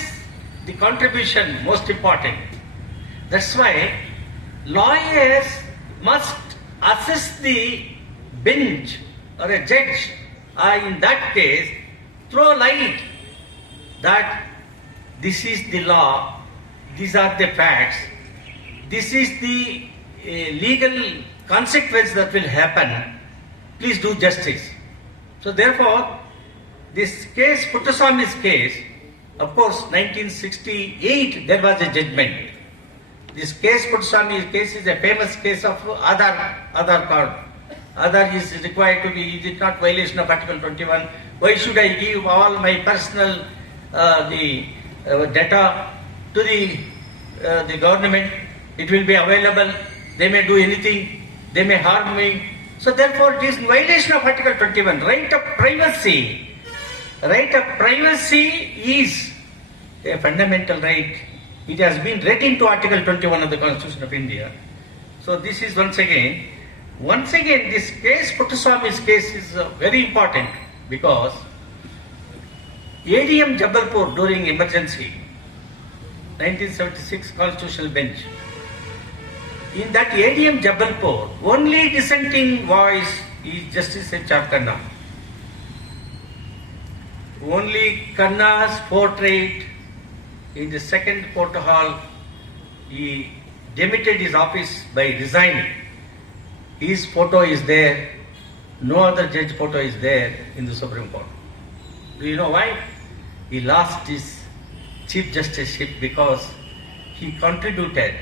the contribution most important. That's why lawyers must assist the bench or a judge, in that case, throw light that this is the law, these are the facts, this is the legal consequence that will happen, please do justice. So therefore, this case, Puttaswamy's case, of course, 1968, there was a judgment. This case, Puttaswamy's case, is a famous case of Aadhaar card. Aadhaar is required to be, is it not violation of Article 21? Why should I give all my personal data to the government? It will be available. They may do anything. They may harm me. So therefore, it is violation of Article 21. Right of privacy. Right of privacy is a fundamental right. It has been read into Article 21 of the Constitution of India. So this is once again, this case, Puttaswamy's case is very important because ADM Jabalpur during emergency, 1976 Constitutional Bench, in that ADM Jabalpur, only dissenting voice is Justice H.R. Khanna. Only Khanna's portrait in the second court hall, he demitted his office by resigning. His photo is there, no other judge photo is there in the Supreme Court. Do you know why? He lost his Chief Justiceship because he contributed,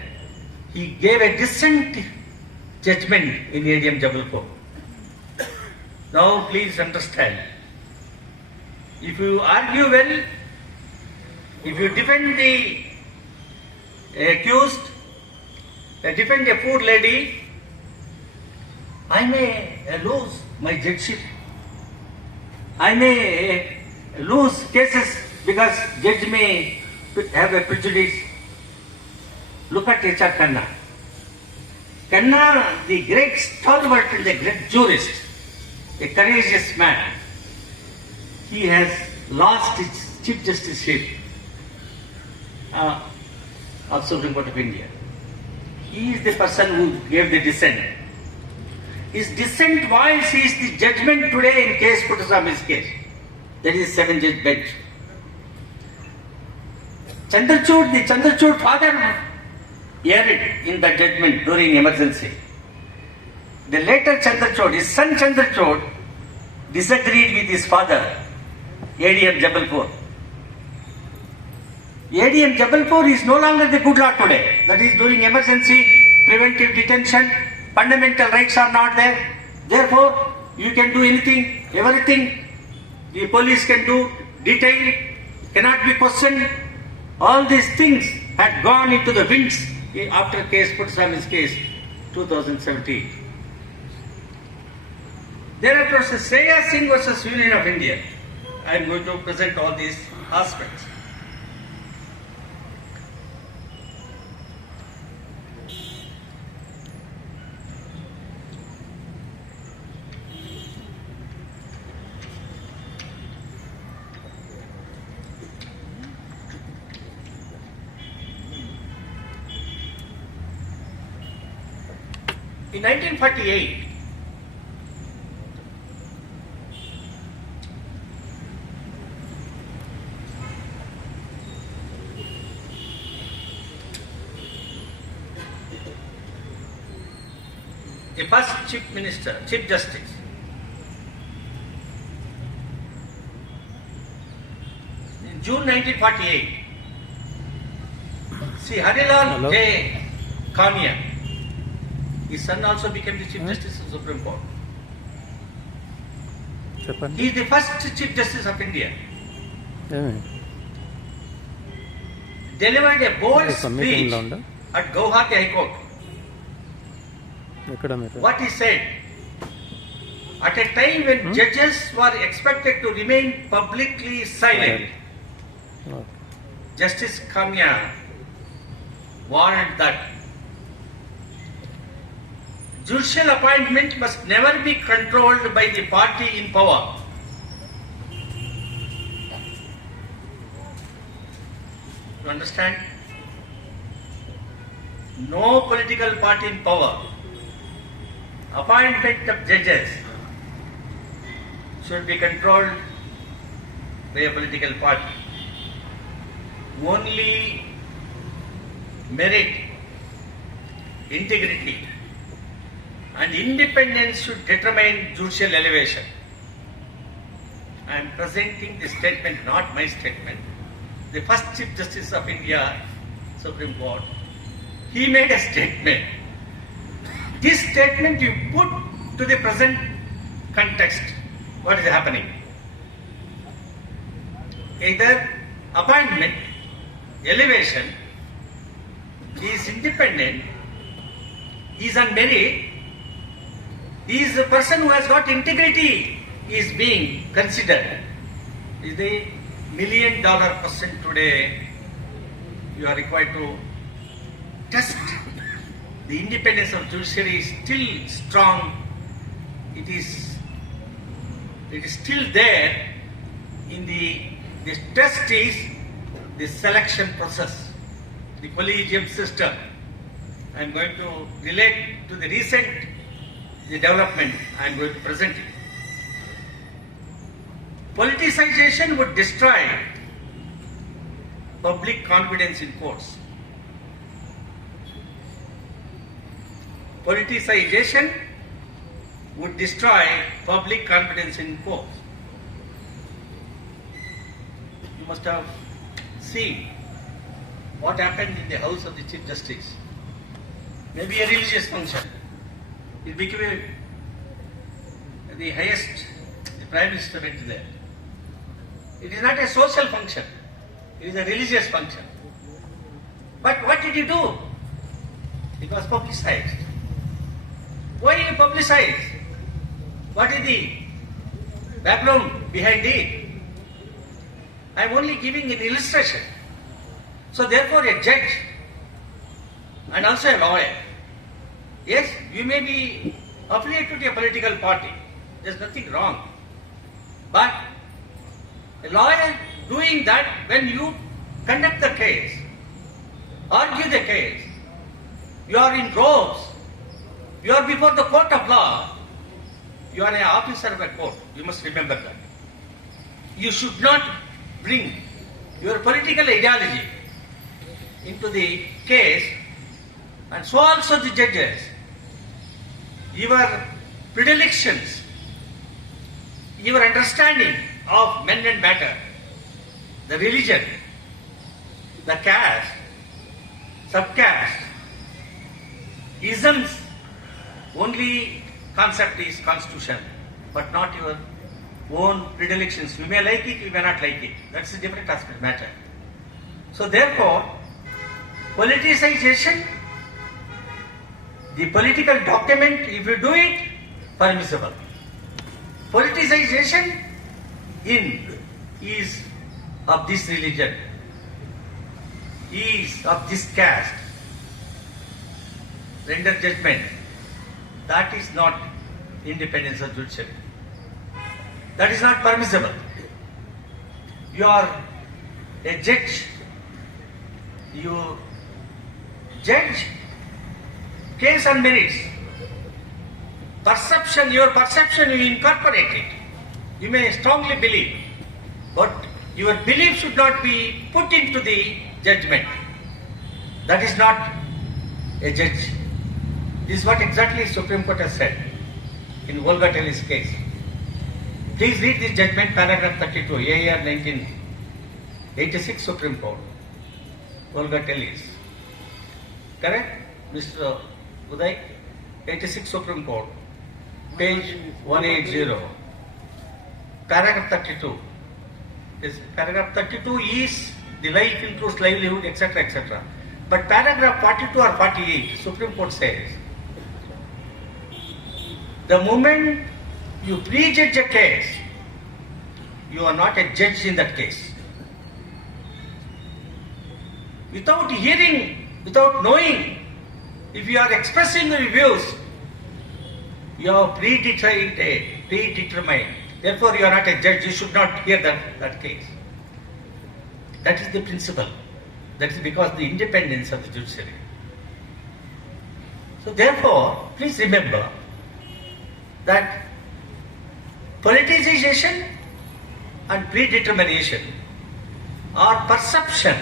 he gave a dissent judgment in ADM Jabalpur. Now please understand, if you argue well, if you defend the accused, defend a poor lady, I may lose my judgeship. I may lose cases because judge may have a prejudice. Look at H.R. Khanna. Khanna, the great stalwart and the great jurist, a courageous man, he has lost his Chief Justiceship of Supreme Court of India. He is the person who gave the dissent. His dissent voice is the judgment today in case Puttaswamy's case. That is 7-judge bench. Chandrachud, the Chandrachud father erred in the judgment during emergency. The later Chandrachud, his son Chandrachud, disagreed with his father, ADM Jabalpur. ADM Jabalpur is no longer the good law today. That is, during emergency, preventive detention, fundamental rights are not there. Therefore, you can do anything, everything. The police can do, detail, cannot be questioned. All these things had gone into the winds after Puttaswamy's case, 2017. Thereafter, Shreya Singh versus Union of India. I am going to present all these aspects. In 1948, the first Chief Justice, in June 1948, Sri Harilal J. Kamia, his son also became the Chief Justice of the Supreme Court. He is the first Chief Justice of India. Delivered a bold speech at Gowda High Court. What he said, at a time when judges were expected to remain publicly silent, Justice Kamia warned that judicial appointment must never be controlled by the party in power. You understand? No political party in power. Appointment of judges should be controlled by a political party. Only merit, integrity, and independence should determine judicial elevation. I am presenting the statement, not my statement. The first Chief Justice of India, Supreme Court, he made a statement. This statement you put to the present context, what is happening? Either appointment, elevation, is independent, is on merit, is a person who has got integrity is being considered. Is the $1 million question today. You are required to test the independence of judiciary is still strong. It is still there. In the test is the selection process, the collegium system. I am going to relate to the recent development. I am going to present it. Politicization would destroy public confidence in courts. Politicization would destroy public confidence in courts. You must have seen what happened in the house of the Chief Justice. Maybe a religious function. It became the highest, the Prime Minister went there. It is not a social function. It is a religious function. But what did you do? It was publicized. Why you publicize? What is the background behind it? I am only giving an illustration. So therefore a judge and also a lawyer, yes, you may be affiliated to a political party. There is nothing wrong. But a lawyer doing that, when you conduct the case, argue the case, you are in robes, you are before the court of law, you are an officer of a court. You must remember that. You should not bring your political ideology into the case, and so also the judges. Your predilections, your understanding of men and matter, the religion, the caste, subcaste, isms, only concept is constitution, but not your own predilections. You may like it, you may not like it. That's a different aspect matter. So therefore, politicization, the political document, if you do it, permissible. Politicization is of this religion, is of this caste, render judgment. That is not independence of judiciary. That is not permissible. You are a judge. You judge case on merits. Perception, your perception, you incorporate it. You may strongly believe, but your belief should not be put into the judgment. That is not a judge. This is what exactly Supreme Court has said in Volgatelli's case. Please read this judgment, paragraph 32, AR 1986 Supreme Court. Volgatelli's. Correct? Mr. Uday? 86 Supreme Court. Page 180. Paragraph 32. This paragraph 32 is the life includes livelihood, etc., etc. But paragraph 42 or 48, Supreme Court says, the moment you prejudge a case, you are not a judge in that case. Without hearing, without knowing, if you are expressing the views, you are predetermined. Therefore, you are not a judge. You should not hear that case. That is the principle. That is because the independence of the judiciary. So therefore, please remember that politicization and predetermination or perception,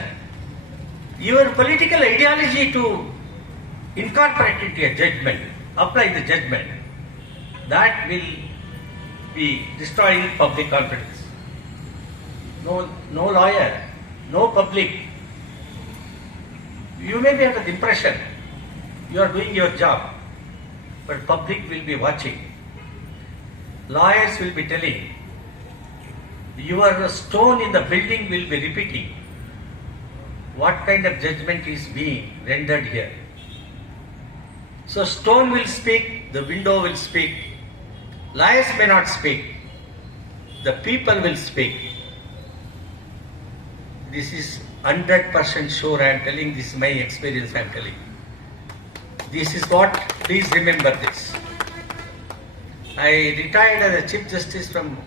your political ideology to incorporate into a judgment, apply the judgment, that will be destroying public confidence. No lawyer, no public. You may have the impression you are doing your job, but public will be watching. Lawyers will be telling. Your stone in the building will be repeating what kind of judgment is being rendered here. So stone will speak, the window will speak. Lawyers may not speak. The people will speak. This is 100% sure I am telling. This is my experience I am telling. This is what, please remember this. I retired as a Chief Justice from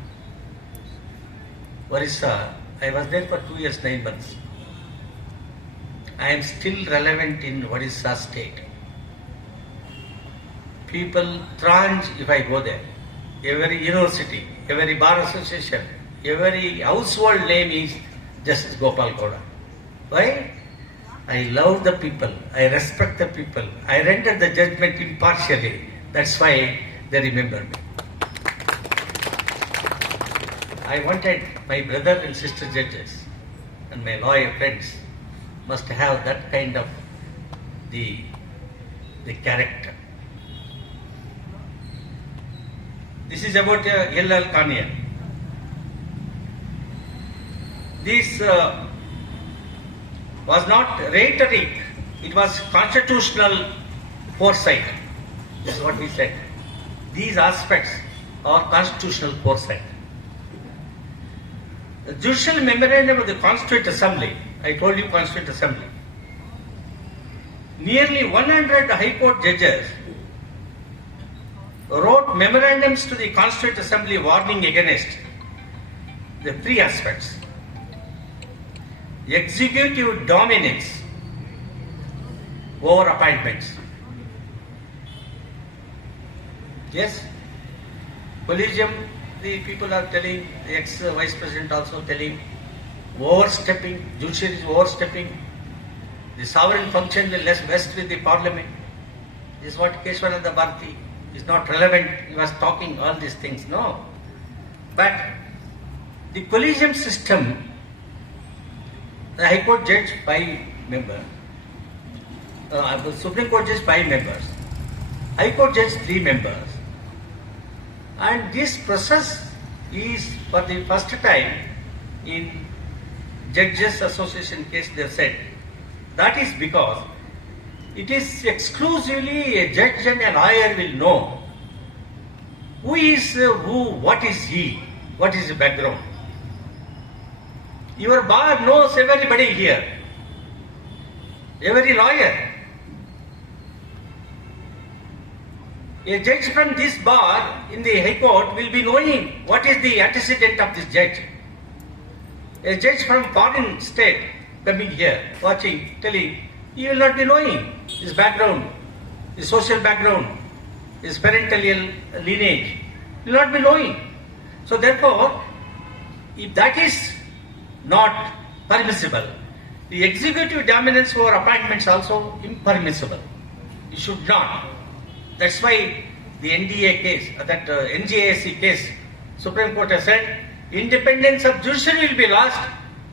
Orissa. I was there for 2 years, 9 months. I am still relevant in Orissa state. People tranche if I go there. Every university, every bar association, every household name is Justice Gopal Gowda. Why? I love the people. I respect the people. I render the judgment impartially. That's why they remember me. I wanted my brother and sister judges and my lawyer friends must have that kind of the character. This is about L.L. Kania. This was not rhetoric, it was constitutional foresight. This is what he said. These aspects are constitutional foresight. The Judicial Memorandum of the Constituent Assembly, I told you Constituent Assembly, nearly 100 High Court judges wrote memorandums to the Constituent Assembly warning against the three aspects: executive dominance over appointments. Yes, collegium, the people are telling, the ex-vice president also telling, overstepping, judiciary is overstepping, the sovereign function will vest with the parliament. This is what Keshwananda Bharati is not relevant. He was talking all these things. No. But the collegium system, the High Court judge 5 members, the Supreme Court judge 5 members, High Court judge 3 members. And this process is for the first time in Judges Association case they have said. That is because it is exclusively a judge and a lawyer will know who is who, what is he, what is the background. Your bar knows everybody here, every lawyer. A judge from this bar in the High Court will be knowing what is the antecedent of this judge. A judge from foreign state coming here, watching, telling, he will not be knowing his background, his social background, his parental lineage. He will not be knowing. So therefore, if that is not permissible, the executive dominance over appointments also impermissible. It should not. That's why the NDA case, that NJAC case, Supreme Court has said, independence of judiciary will be lost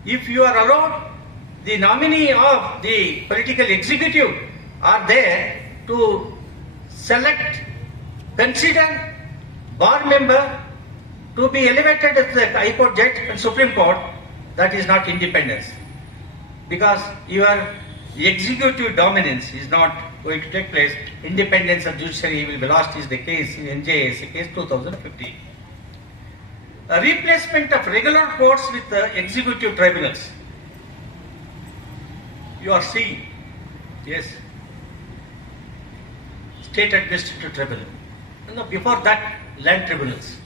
if you are allowed the nominee of the political executive are there to select, consider bar member to be elevated as the High Court judge and Supreme Court. That is not independence, because your executive dominance is not going to take place. Independence of judiciary will be lost is the case in NJAC case 2015. A replacement of regular courts with executive tribunals. You are seeing, yes, state administrative tribunal. No, before that, land tribunals.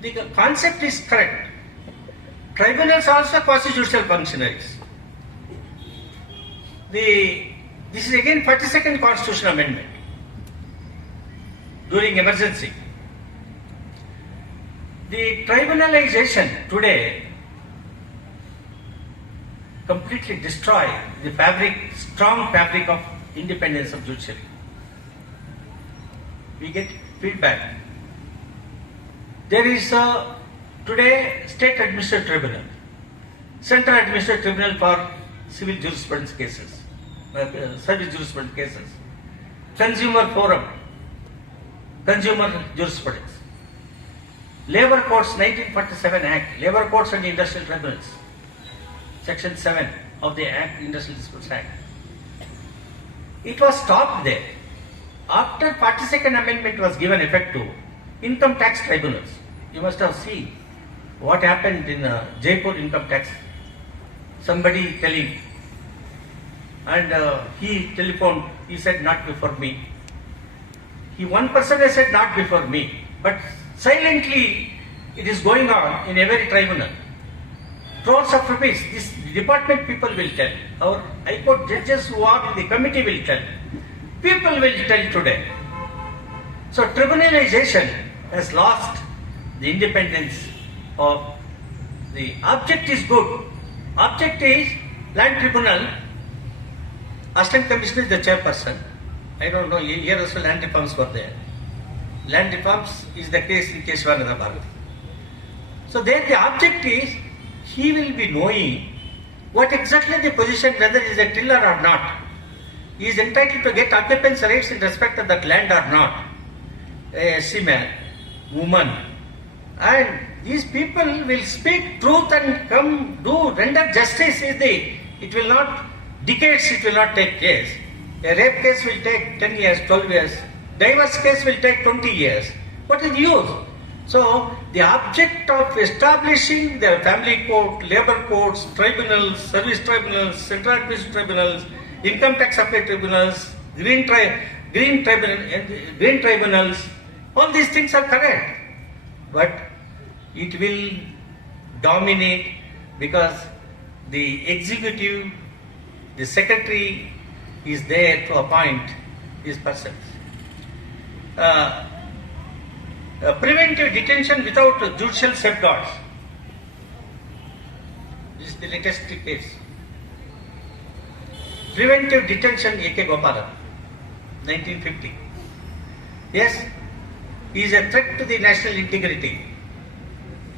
The concept is correct. Tribunals are also quasi-judicial functionaries. This is again 42nd Constitutional Amendment during emergency. The tribunalization today completely destroy the strong fabric of independence of judiciary. We get feedback. There is today State Administrative Tribunal, Central Administrative Tribunal for civil jurisprudence cases, service jurisprudence cases, Consumer Forum, consumer jurisprudence, Labour Courts 1947 Act, Labour Courts and Industrial Tribunals, Section 7 of the Act, Industrial Disputes Act. It was stopped there. After 42nd Amendment was given effect to income tax tribunals. You must have seen what happened in Jaipur income tax. Somebody telling, and he telephoned, he said not before me. One person has said not before me, but silently it is going on in every tribunal. Crores of rupees, this department people will tell. Our High Court judges who are in the committee will tell. People will tell today. So tribunalization has lost the independence of the object is good. Object is land tribunal. Assistant Commissioner is the chairperson. I don't know, here also land reforms were there. Land reforms is the case in Keshwananda Bharati. So there the object is, he will be knowing what exactly the position, whether he is a tiller or not. He is entitled to get occupancy rights in respect of that land or not. A seaman, woman, and these people will speak truth and come do render justice. It will not decades. It will not take place. A rape case will take 10 years, 12 years. Divorce case will take 20 years. What is the use? So the object of establishing the family court, labor courts, tribunals, service tribunals, central administrative tribunals, income tax appellate tribunals, green tribunals, all these things are correct. But it will dominate because the executive, the secretary is there to appoint these persons. Preventive detention without judicial safeguards. This is the latest case. Preventive detention, A.K. Gopal, 1950. Yes, he is a threat to the national integrity.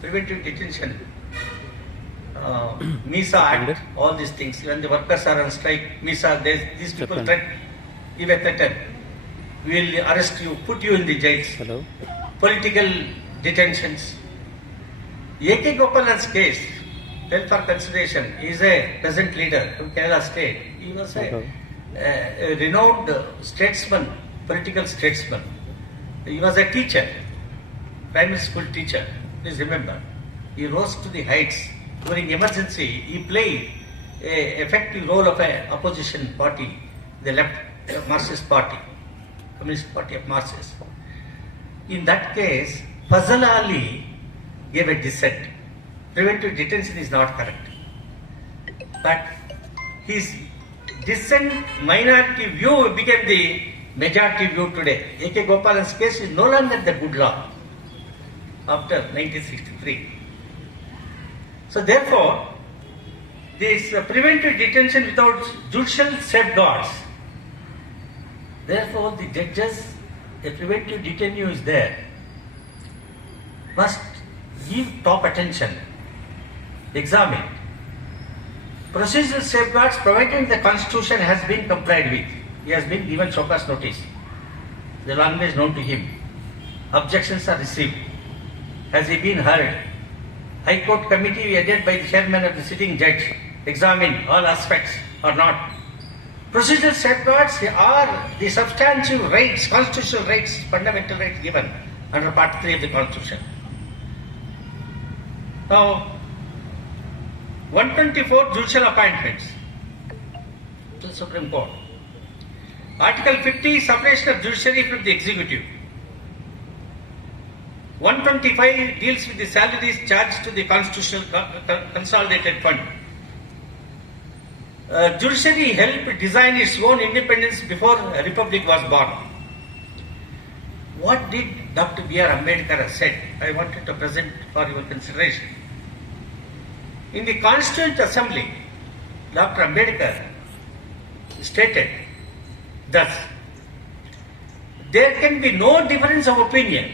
Preventive detention, MISA Act, all these things. When the workers are on strike, MISA, these people give a threat. We will arrest you, put you in the jails. Hello. Political detentions. A.K. Gopalan's case, held for consideration, he is a peasant leader from Kerala state. He was a renowned statesman, political statesman. He was a teacher, primary school teacher. Please remember, he rose to the heights. During emergency, he played an effective role of an opposition party, the left Marxist party, Communist Party of Marxists. In that case, Fazal Ali gave a dissent. Preventive detention is not correct. But his dissent minority view became the majority view today. A.K. Gopalan's case is no longer the good law after 1963. So therefore, this preventive detention without judicial safeguards, therefore the judges, a preventive detainee is there, must give top attention, examine. Procedural safeguards provided the Constitution has been complied with. He has been given show cause notice. The language known to him. Objections are received. Has he been heard? High Court committee headed by the chairman of the sitting judge examine all aspects or not. Procedural safeguards are the substantive rights, constitutional rights, fundamental rights given under Part 3 of the Constitution. Now, 124 judicial appointments to the Supreme Court. Article 50, separation of judiciary from the executive. 125 deals with the salaries charged to the Constitutional Consolidated Fund. Judiciary helped design its own independence before a republic was born. What did Dr. B.R. Ambedkar said? I wanted to present for your consideration. In the Constituent Assembly, Dr. Ambedkar stated thus: there can be no difference of opinion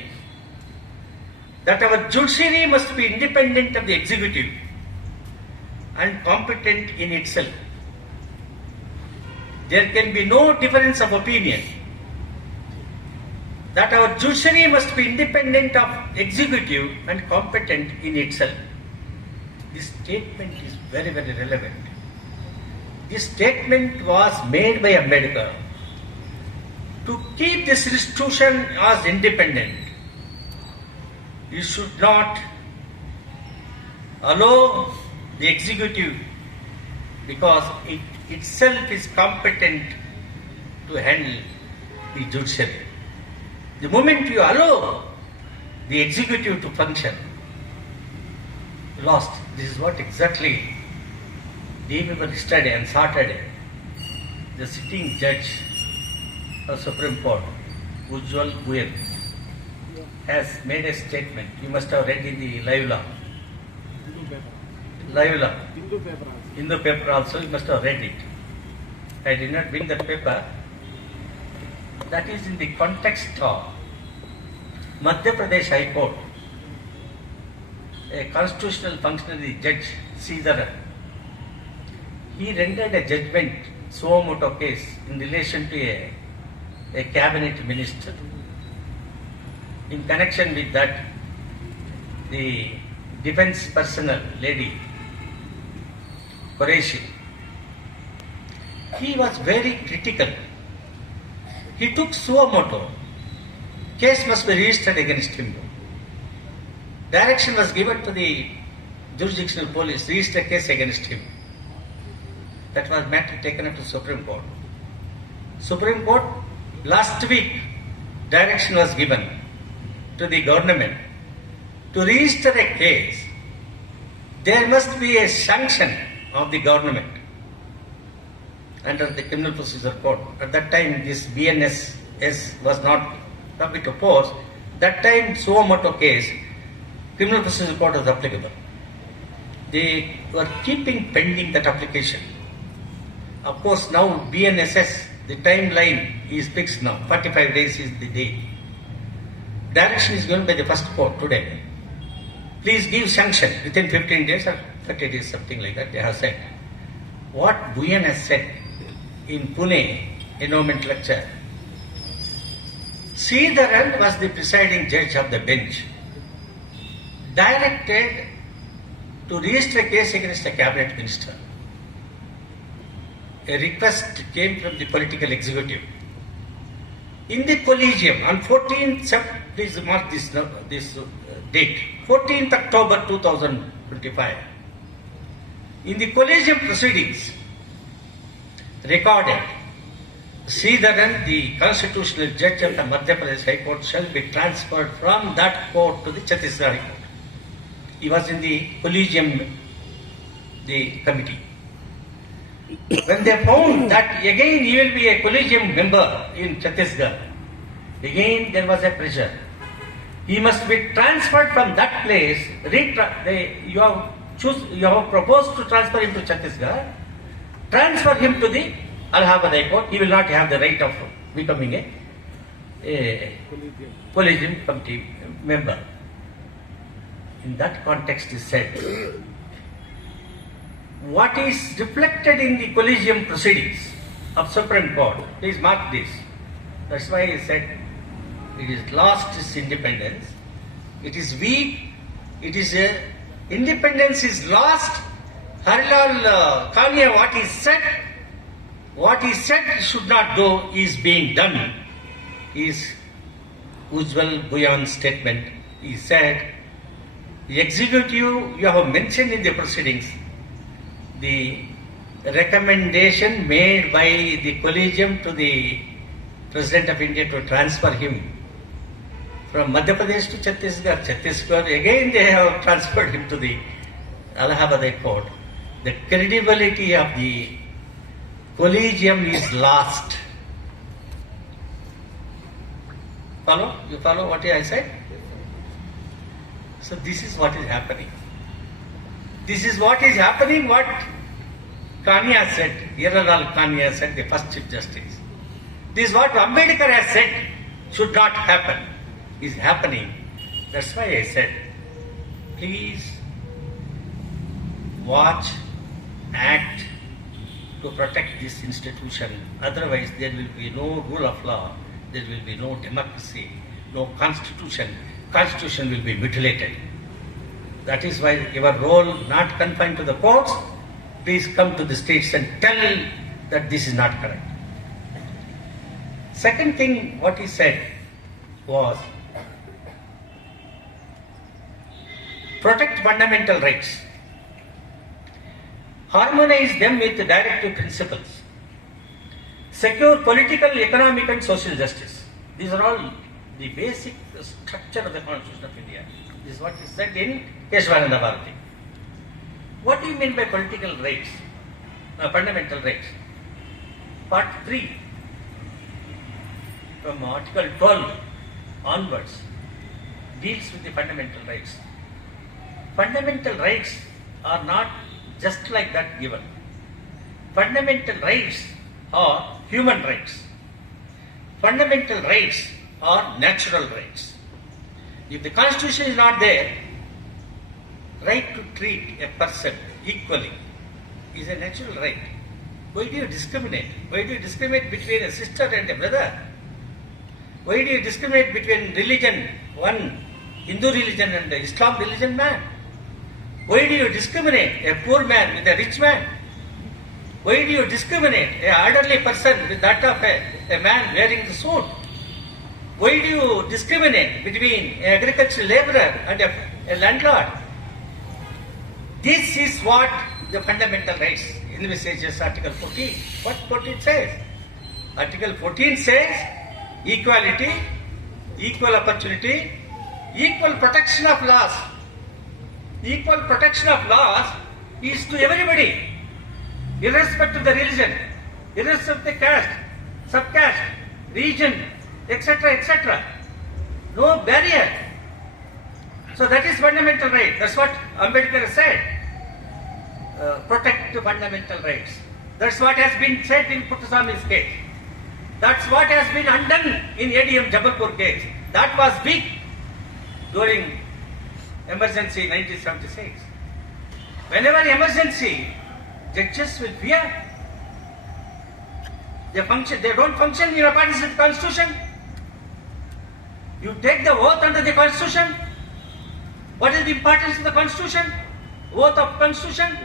that our judiciary must be independent of the executive and competent in itself. There can be no difference of opinion that our judiciary must be independent of executive and competent in itself. This statement is very, very relevant. This statement was made by Ambedkar to keep this institution as independent. You should not allow the executive, because it itself is competent to handle the judiciary. The moment you allow the executive to function, lost. This is what exactly day before yesterday and Saturday, the sitting judge of Supreme Court, Ujjwal Goyal, has made a statement. You must have read in the live law. Live law. Hindu paper also, you must have read it. I did not bring that paper. That is in the context of Madhya Pradesh High Court. A constitutional functionary judge, Caesar, he rendered a judgment, suo motu case, in relation to a cabinet minister. In connection with that, the defense personnel lady, Qureshi, he was very critical. He took suo motu. Case must be registered against him. Direction was given to the jurisdictional police, register case against him. That was matter taken up to Supreme Court. Supreme Court, last week, direction was given to the government to register a case. There must be a sanction of the government under the Criminal Procedure Code. At that time, this BNSS was not come into force. That time, suo motu case, Criminal Procedure Code was applicable. They were keeping pending that application. Of course, now BNSS, the timeline is fixed now. 45 days is the date. Direction is given by the first court today. Please give sanction within 15 days or 30 days, something like that, they have said. What Buyan has said in Pune endowment lecture, Sridharan was the presiding judge of the bench, directed to register a case against a cabinet minister. A request came from the political executive. In the collegium on 14th, please mark this date, 14th October 2025. In the collegium proceedings, recorded, Sridharan, the constitutional judge of the Madanapalle High Court, shall be transferred from that court to the Chhattisgarh High Court. He was in the collegium, the committee. When they found that again he will be a collegium member in Chhattisgarh, again there was a pressure. He must be transferred from that place. You have proposed to transfer him to Chhattisgarh. Transfer him to the Allahabad High Court. He will not have the right of becoming a collegium committee member. In that context is said, what is reflected in the collegium proceedings of Supreme Court, please mark this. That's why I said it is lost its independence. It is weak. It is independence is lost. Harilal Kania, what he said should not do is being done. Is Ujjwal Buyan's statement. He said, the executive, you have mentioned in the proceedings, the recommendation made by the collegium to the President of India to transfer him from Madhya Pradesh to Chhattisgarh. Chhattisgarh, again they have transferred him to the Allahabad High Court. The credibility of the collegium is lost. Follow? You follow what I said? So this is what is happening. This is what is happening, what Kania said, Hiralal Kania said, the first Chief Justice. This is what Ambedkar has said should not happen, is happening. That's why I said, please watch, act to protect this institution. Otherwise there will be no rule of law, there will be no democracy, no constitution. Constitution will be mutilated. That is why your role not confined to the courts. Please come to the states and tell that this is not correct. Second thing what he said was protect fundamental rights, harmonize them with the directive principles, secure political, economic and social justice. These are all the basic structure of the Constitution of India. This is what is said in Keshavananda Bharati. What do you mean by political rights, fundamental rights? Part 3, from Article 12 onwards, deals with the fundamental rights. Fundamental rights are not just like that given. Fundamental rights are human rights. Fundamental rights are natural rights. If the Constitution is not there, right to treat a person equally, is a natural right. Why do you discriminate? Why do you discriminate between a sister and a brother? Why do you discriminate between religion, one Hindu religion and the Islam religion man? Why do you discriminate a poor man with a rich man? Why do you discriminate an elderly person with that of a man wearing the suit? Why do you discriminate between an agricultural laborer and a landlord? This is what the fundamental rights envisages Article 14. What 14 says? Article 14 says equality, equal opportunity, equal protection of laws. Equal protection of laws is to everybody, irrespective of the religion, irrespective of the caste, subcaste, region, etc., etc. No barrier. So that is fundamental right. That's what Ambedkar said. Protect fundamental rights. That's what has been said in Puttaswamy's case. That's what has been undone in ADM Jabalpur case. That was big during emergency 1976. Whenever emergency, judges will fear. They don't function in accordance with the Constitution. You take the oath under the Constitution. What is the importance of the Constitution? Oath of Constitution.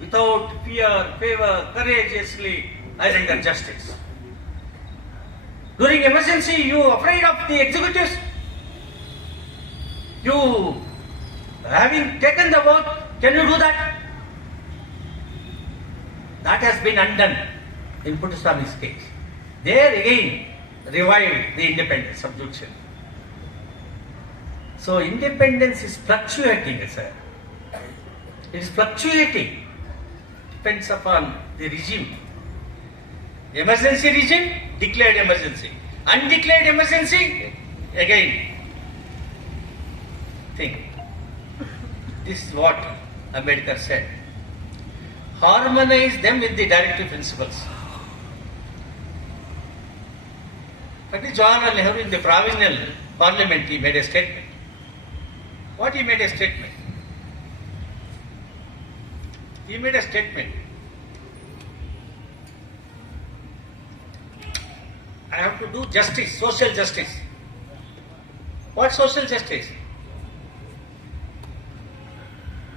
Without fear, favor, courageously, I render justice. During emergency, you afraid of the executives? You, having taken the oath, can you do that? That has been undone in Puttaswamy's case. There again, revived the independence of judiciary. So independence is fluctuating, sir. It is fluctuating. Depends upon the regime. Emergency regime, declared emergency. Undeclared emergency, again, think. This is what Ambedkar said. Harmonize them with the directive principles. Pandit Jawaharlal Nehru in the provisional parliament, he made a statement. What he made a statement? He made a statement. I have to do justice, social justice. What social justice?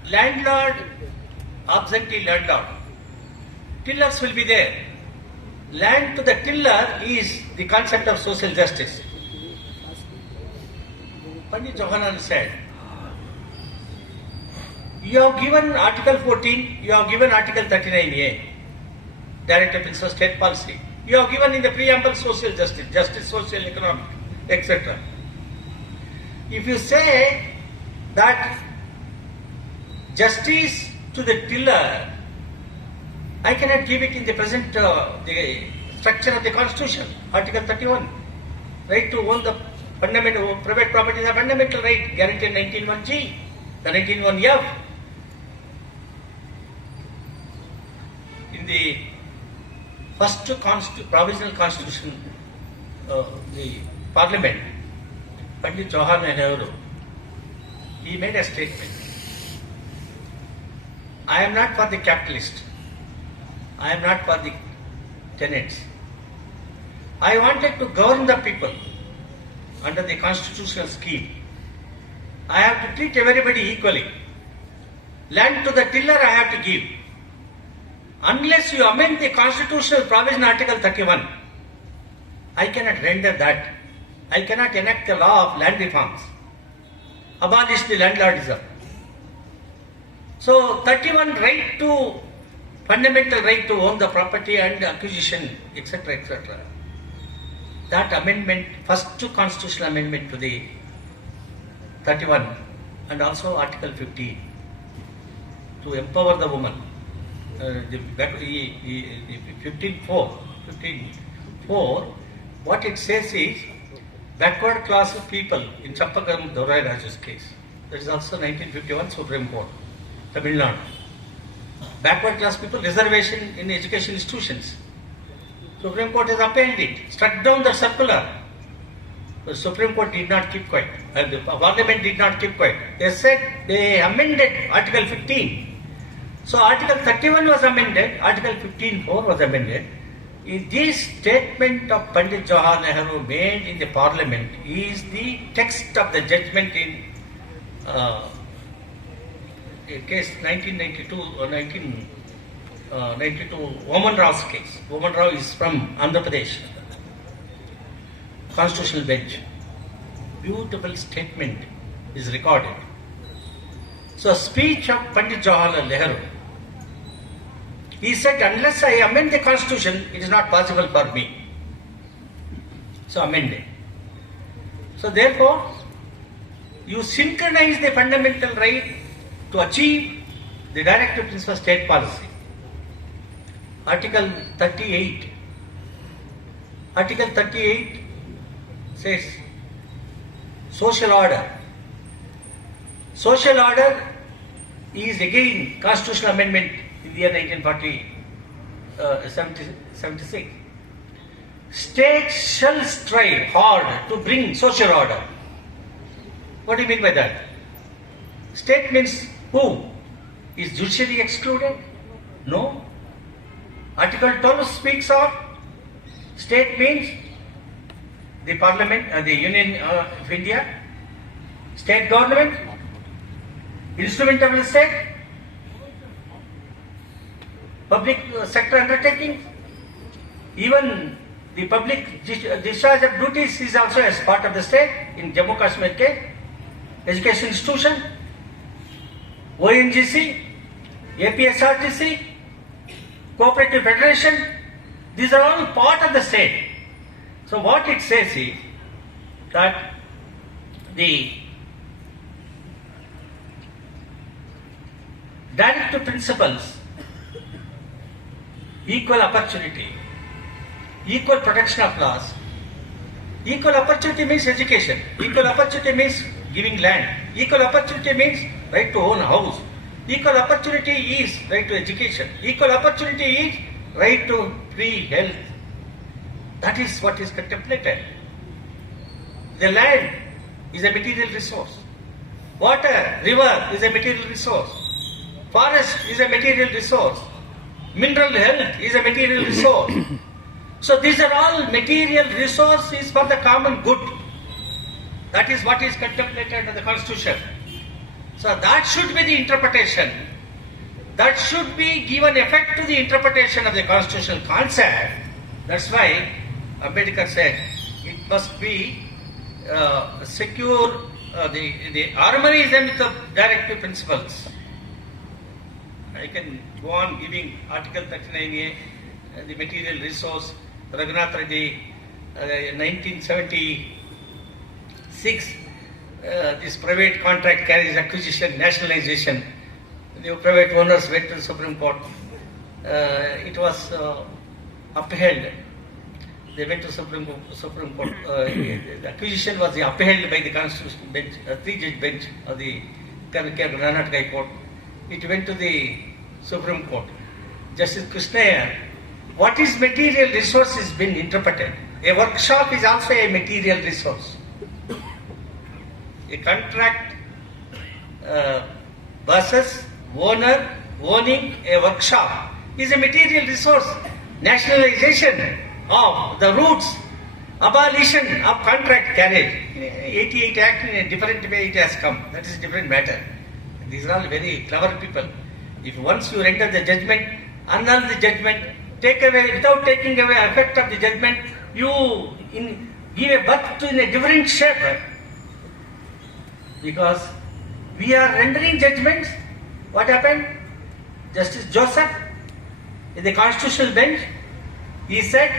Landlord, absentee landlord. Tillers will be there. Land to the tiller is the concept of social justice. Pandit Jawaharlal said, you have given Article 14, you have given Article 39A, Directive Principle of State Policy. You have given in the preamble social justice, justice, social, economic, etc. If you say that justice to the tiller, I cannot give it in the present the structure of the Constitution, Article 31. Right to own the fundamental private property is a fundamental right guaranteed in 19.1G, the 19.1F. In the first provisional constitution, the parliament, Pandit Jawaharlal Nehru, he made a statement. I am not for the capitalist. I am not for the tenants. I wanted to govern the people under the constitutional scheme. I have to treat everybody equally. Land to the tiller I have to give. Unless you amend the constitutional provision Article 31, I cannot render that. I cannot enact the law of land reforms. Abolish the landlordism. So 31 right to, fundamental right to own the property and acquisition, etc., etc. That amendment, first constitutional amendment to the 31 and also Article 15 to empower the woman. The 15.4, what it says is backward class of people in Chappakaram Dorai Raju's case. That is also 1951 Supreme Court, Tamil Nadu. Backward class people, reservation in education institutions. Supreme Court has upheld it, struck down the circular. The Supreme Court did not keep quiet, and the Parliament did not keep quiet. They said they amended Article 15 So Article 31 was amended, Article 15(4) was amended. In this statement of Pandit Jawaharlal Nehru made in the Parliament is the text of the judgment in case 1992 or 1992 Waman Rao's case. Waman Rao is from Andhra Pradesh. Constitutional bench. Beautiful statement is recorded. So speech of Pandit Jawaharlal Nehru. He said, unless I amend the constitution, it is not possible for me. So amend it. So therefore, you synchronize the fundamental right to achieve the directive principle of state policy. Article 38. Article 38 says, social order. Social order is again constitutional amendment in the year 1976. States shall strive hard to bring social order. What do you mean by that? State means who? Is judiciary excluded? No. Article 12 speaks of state means the Parliament, the Union of India, state government, instrument of the state, public sector undertaking, even the public discharge of duties is also as part of the state. In Jammu Kashmir case, education institution, ONGC, APSRTC, Cooperative Federation, these are all part of the state. So what it says is that the directive principles, equal opportunity, equal protection of laws. Equal opportunity means education. Equal opportunity means giving land. Equal opportunity means right to own a house. Equal opportunity is right to education. Equal opportunity is right to free health. That is what is contemplated. The land is a material resource. Water, river is a material resource. Forest is a material resource. Mineral health is a material resource. So these are all material resources for the common good. That is what is contemplated in the Constitution. So that should be the interpretation. That should be given effect to the interpretation of the constitutional concept. That's why Ambedkar said it must be secure the harmonism with the directive principles. I can go on giving Article 39A, the material resource, Raghunath Reddy, 1976, this private contract carries acquisition, nationalization. The private owners went to the Supreme Court. It was upheld. They went to Supreme Court. The acquisition was upheld by the Constitutional Bench, three-judge bench of the Karnataka Court. It went to the Supreme Court. Justice Krishnaiah, what is material resource has been interpreted. A workshop is also a material resource. A contract versus owner owning a workshop is a material resource. Nationalization of the roots, abolition of contract carriage. 88 Act in a different way it has come. That is a different matter. These are all very clever people. If once you render the judgment, annul the judgment, take away, without taking away effect of the judgment, you give a birth to in a different shape. Because we are rendering judgments. What happened? Justice Joseph, in the Constitutional Bench, he said,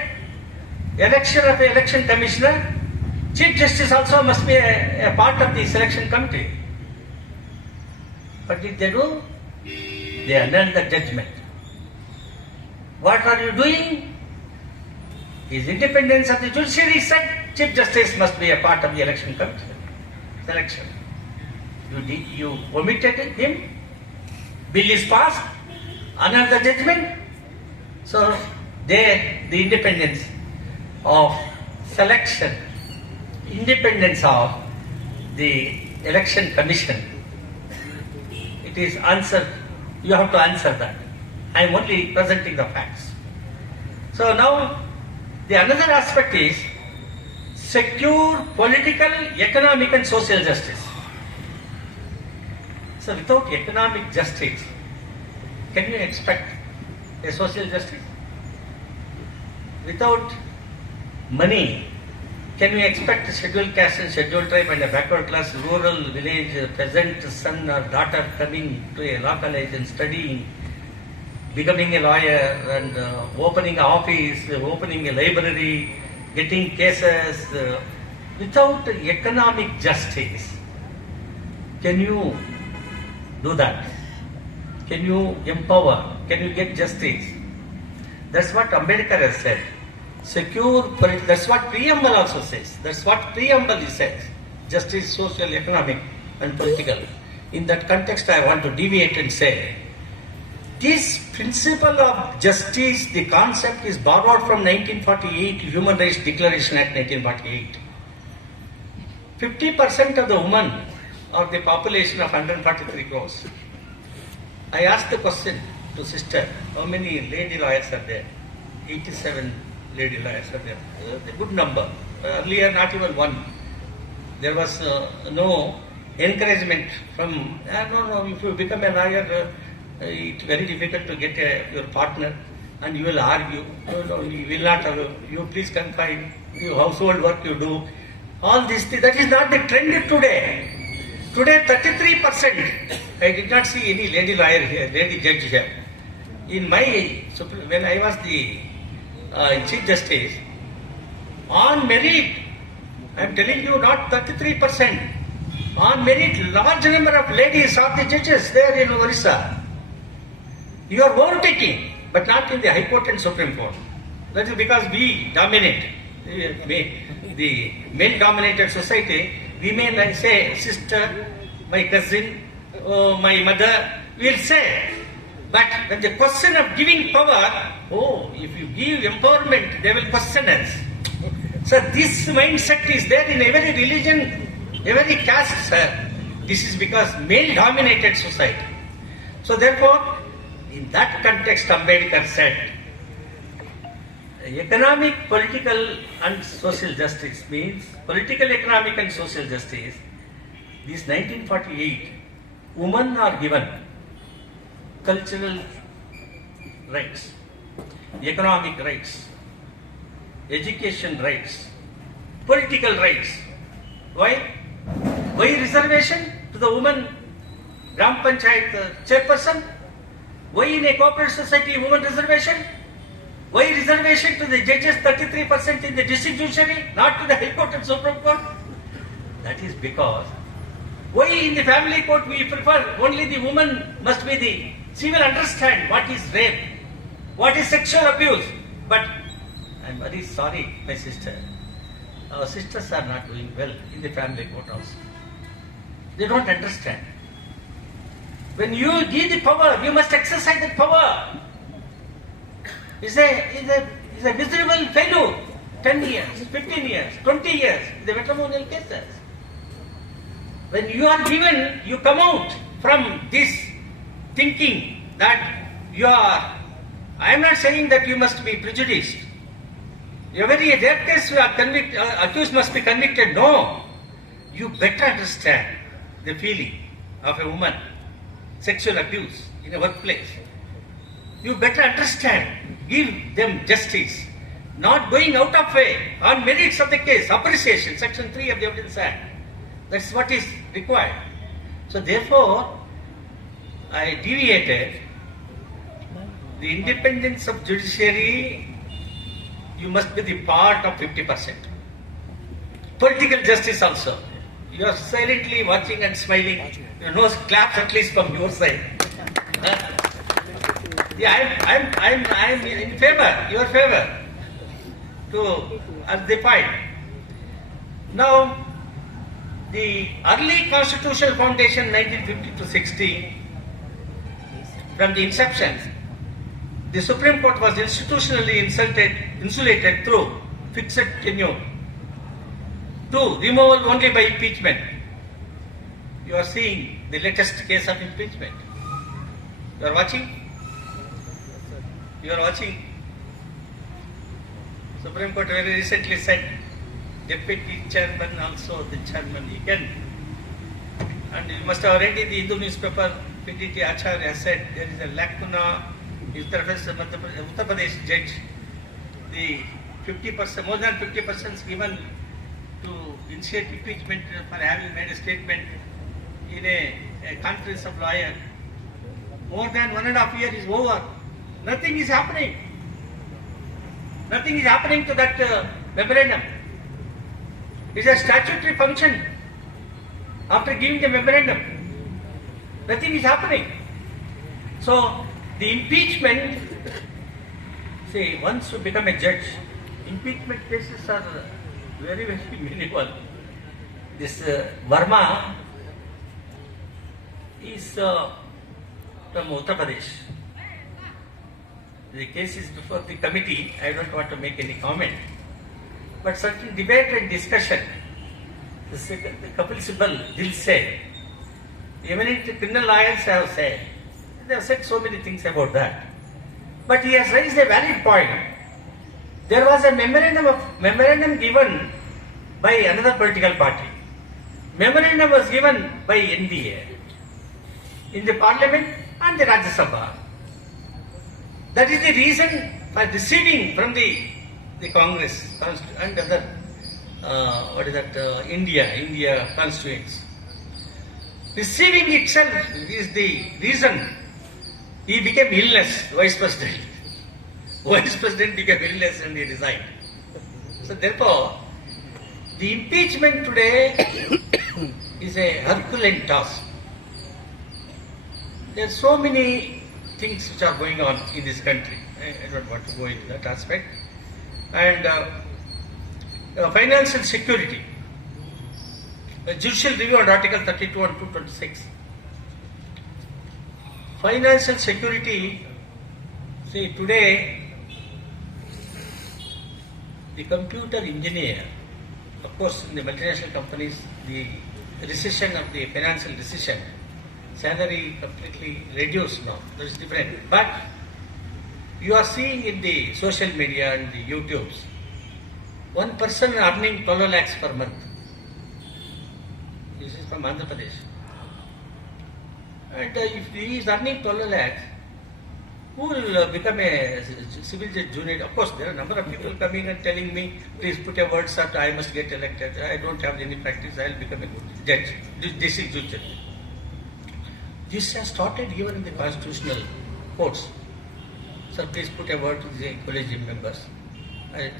election of the election commissioner, Chief Justice also must be a part of the selection committee. What did they do? They annulled the judgment. What are you doing? His independence of the judiciary said Chief Justice must be a part of the election committee. Selection. You omitted him. Bill is passed. Annulled the judgment. So the independence of selection, independence of the election commission, it is answered You have to answer that. I am only presenting the facts. So now, the another aspect is secure political, economic and social justice. So without economic justice, can you expect a social justice? Without money, can you expect a scheduled caste and scheduled tribe and a backward class, rural, village, peasant son or daughter coming to a law college and studying, becoming a lawyer and opening an office, opening a library, getting cases, without economic justice? Can you do that? Can you empower? Can you get justice? That's what Ambedkar has said. That's what preamble also says. That's what preamble says. Justice, social, economic and political. In that context, I want to deviate and say, this principle of justice, the concept is borrowed from 1948 Human Rights Declaration Act 1948. 50% of the women of the population of 143 crores. I asked the question to sister, how many lady lawyers are there? 87 lady lawyers are there. A good number. Earlier, not even one. There was no encouragement from, no, if you become a lawyer, it's very difficult to get your partner and you will argue. No, you will not, you please confine, your household work you do. All this, that is not the trend today. Today, 33%. I did not see any lady lawyer here, lady judge here. In my, when I was the Chief Justice, on merit, I am telling you, not 33%. On merit, large number of ladies are the judges there in Orissa. You are overtaking, but not in the High Court and Supreme Court. That is because we dominate. The male-dominated society, we may say, sister, my cousin, my mother, we will say. But when the question of giving power, if you give empowerment, they will question us. So this mindset is there in every religion, every caste, sir. This is because male-dominated society. So therefore, in that context, Ambedkar said, economic, political and social justice means political, economic and social justice. This 1948, women are given cultural rights, economic rights, education rights, political rights. Why? Why reservation to the woman Gram Panchayat chairperson? Why in a corporate society woman reservation? Why reservation to the judges 33% in the district judiciary, not to the High Court and Supreme Court? That is because, why in the family court we prefer only the woman must be the, she will understand what is rape, what is sexual abuse. But I am very sorry, my sister, our sisters are not doing well in the family court also. They don't understand. When you give the power, you must exercise that power. It's a miserable failure. 10 years, 15 years, 20 years, the matrimonial cases. When you are given, you come out from this thinking that you are, I am not saying that you must be prejudiced. Every rape case accused must be convicted. No. You better understand the feeling of a woman, sexual abuse in a workplace. You better understand, give them justice, not going out of way on merits of the case, appreciation, section 3 of the Evidence Act. That's what is required. So therefore, I deviated. The independence of judiciary, you must be the part of 50%. Political justice also. You are silently watching and smiling. Your nose claps at least from your side. Yeah, I'm in favor, your favor, to as the point. Now, the early constitutional foundation 1950 to 60, from the inception, the Supreme Court was institutionally insulated through fixed tenure. 2, removal only by impeachment. You are seeing the latest case of impeachment. You are watching? You are watching? Supreme Court very recently said, Deputy Chairman also the Chairman, he can. And you must have read in the Hindu newspaper, PDT Acharya said there is a lacuna in Uttar Pradesh judge. The 50%, more than 50% is given to initiate impeachment for having made a statement in a conference of lawyer. More than 1.5 years is over. Nothing is happening. Nothing is happening to that memorandum. It's a statutory function. After giving the memorandum, nothing is happening. So, the impeachment, say, once you become a judge, impeachment cases are very, very minimal. This Verma is from Uttar Pradesh. The case is before the committee. I don't want to make any comment. But certain debate and discussion, the Kapil Sibal Dil said, eminent criminal lawyers have said, they have said so many things about that. But he has raised a valid point. There was a memorandum given by another political party. Memorandum was given by NDA in the parliament and the Rajya Sabha. That is the reason for receding from the Congress and other India constituents. Receiving itself is the reason he became illness, Vice President. Vice President became illness and he resigned. So therefore, the impeachment today is a Herculean task. There are so many things which are going on in this country. I don't want to go into that aspect. And financial security. A judicial review on Article 32 and 226. Financial security, see today, the computer engineer, of course in the multinational companies, the recession of the financial recession, salary completely reduced now, that is different. But you are seeing in the social media and the YouTubes, one person earning 12 lakhs per month. This is from Andhra Pradesh. And if he is earning 12 lakhs, who will become a civil judge junior? Of course, there are a number of people coming and telling me, please put a word, sir, I must get elected. I don't have any practice, I will become a good judge. This is judge. This has started even in the constitutional courts. Sir, please put a word to the collegium members. I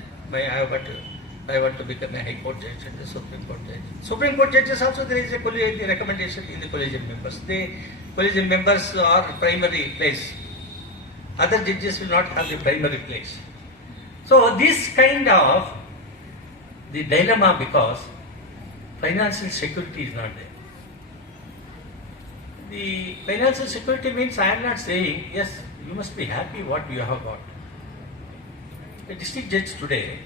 want to become a High Court judge and the Supreme Court judge. Supreme Court judges also there is a recommendation in the collegium members. The collegium members are primary place. Other judges will not have the primary place. So this kind of the dilemma because financial security is not there. The financial security means I am not saying, yes, you must be happy what you have got. A district judge today,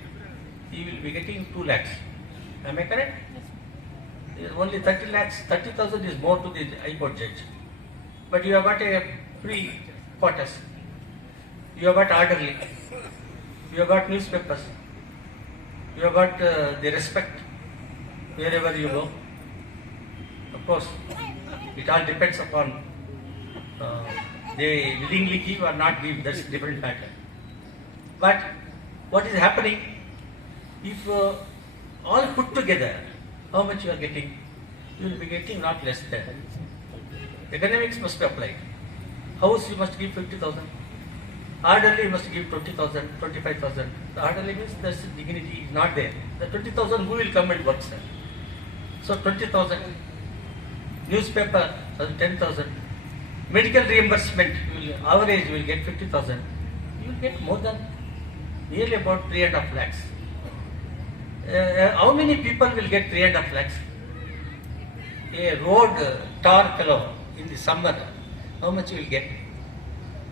he will be getting 2 lakhs. Am I correct? Yes. Only 30 lakhs, 30,000 is more to the High Court judge. But you have got a free quarters. You have got orderly. You have got newspapers. You have got the respect wherever you go. Of course, it all depends upon they willingly give or not give, that's a different matter. But what is happening, if all put together, how much you are getting? You will be getting not less than. Economics must be applied. House you must give 50,000. Orderly you must give 20,000, 25,000. The orderly means the dignity is not there. The 20,000 who will come and work, sir? So 20,000. Newspaper, 10,000. Medical reimbursement, average you will get 50,000. You will get more than nearly about 3.5 lakhs. How many people will get 3.5 lakhs? A road tar fellow in the summer, how much you will get?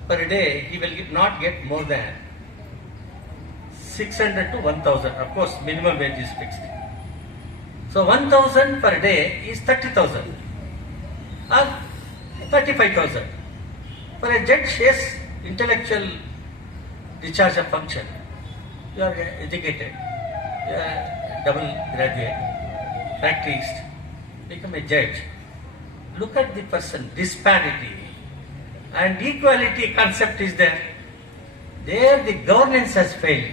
Per day, he will not get more than 600 to 1,000. Of course, minimum wage is fixed. So 1,000 per day is 30,000 or 35,000. For a judge, yes, intellectual discharge of function. You are educated, you are double graduate, practiced, become a judge. Look at the person, disparity and equality concept is there. There the governance has failed.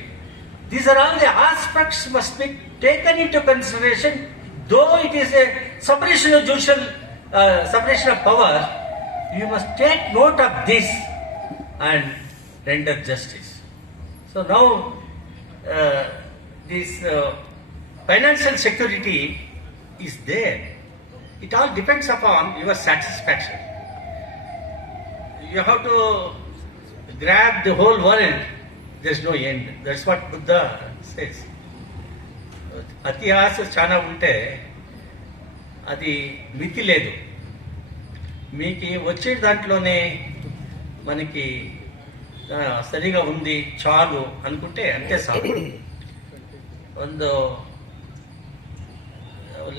These are all the aspects must be taken into consideration. Though it is a separation of judicial, separation of power, you must take note of this and render justice. So now this financial security is there. It all depends upon your satisfaction. You have to grab the whole world, there's no end. That's what Buddha says. అతి ఆశ చాలా ఉంటే అది మితి లేదు. మీకు వచ్చే దాంట్లోనే మనకి సరిగా ఉంది చాలు అనుకుంటే అంతే సాగు. ಒಂದು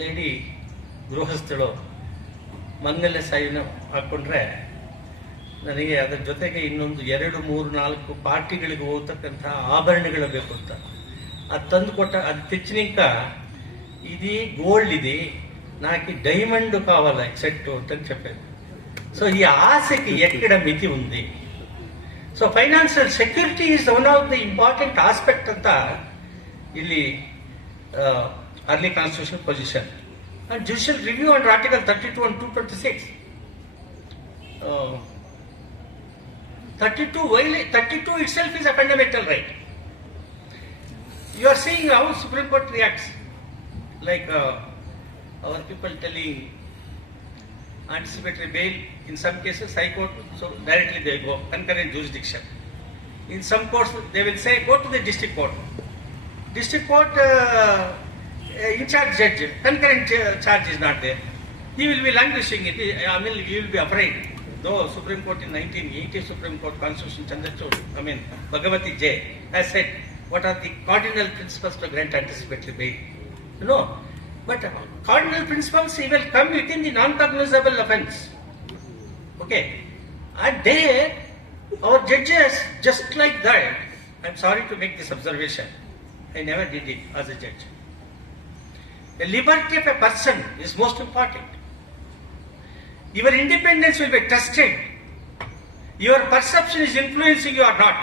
ಲೇಡಿ ಗೃಹಸ್ಥಳು ಮಂಗಲ ಸಾಯಿನ ಹಾಕೊಂಡ್ರೆ ನನಗೆ ಅದರ ಜೊತೆಗೆ ಇನ್ನೊಂದು 2, 3, 4 ಪಾರ್ಟಿಗಳಿಗೆ ಹೋಗ್ತಕ್ಕಂಥ ಆಭರಣಗಳು ಬೇಕು ಅಂತ ಅದು ತಂದು ಕೊಟ್ಟ అది తెచ్చినాక ఇది గోల్డ్ ఇది నాకు డైమండ్ కావాలి సెట్ అని చెప్పాను. సో ఈ ఆశకి ఎక్కడ మితి ఉంది? So financial security is one of the important aspect అంతా ಇಲ್ಲಿ early constitutional position and judicial review under article 32 and 226. 32 itself is a fundamental right. You are seeing how Supreme Court reacts, like our people telling anticipatory bail. In some cases High Court, so directly they go concurrent jurisdiction. In some courts they will say go to the district court. District court in charge judge, concurrent charge is not there. He will be languishing it. I mean, he will be afraid. Though Supreme Court in 1980 Supreme Court Constitution Chandrachud, Bhagavati J has said what are the cardinal principles to grant anticipatory bail. No, but cardinal principles he will come within the non-cognizable offence. Okay, and there our judges just like that. I'm sorry to make this observation. I never did it as a judge. The liberty of a person is most important. Your independence will be tested. Your perception is influencing you or not.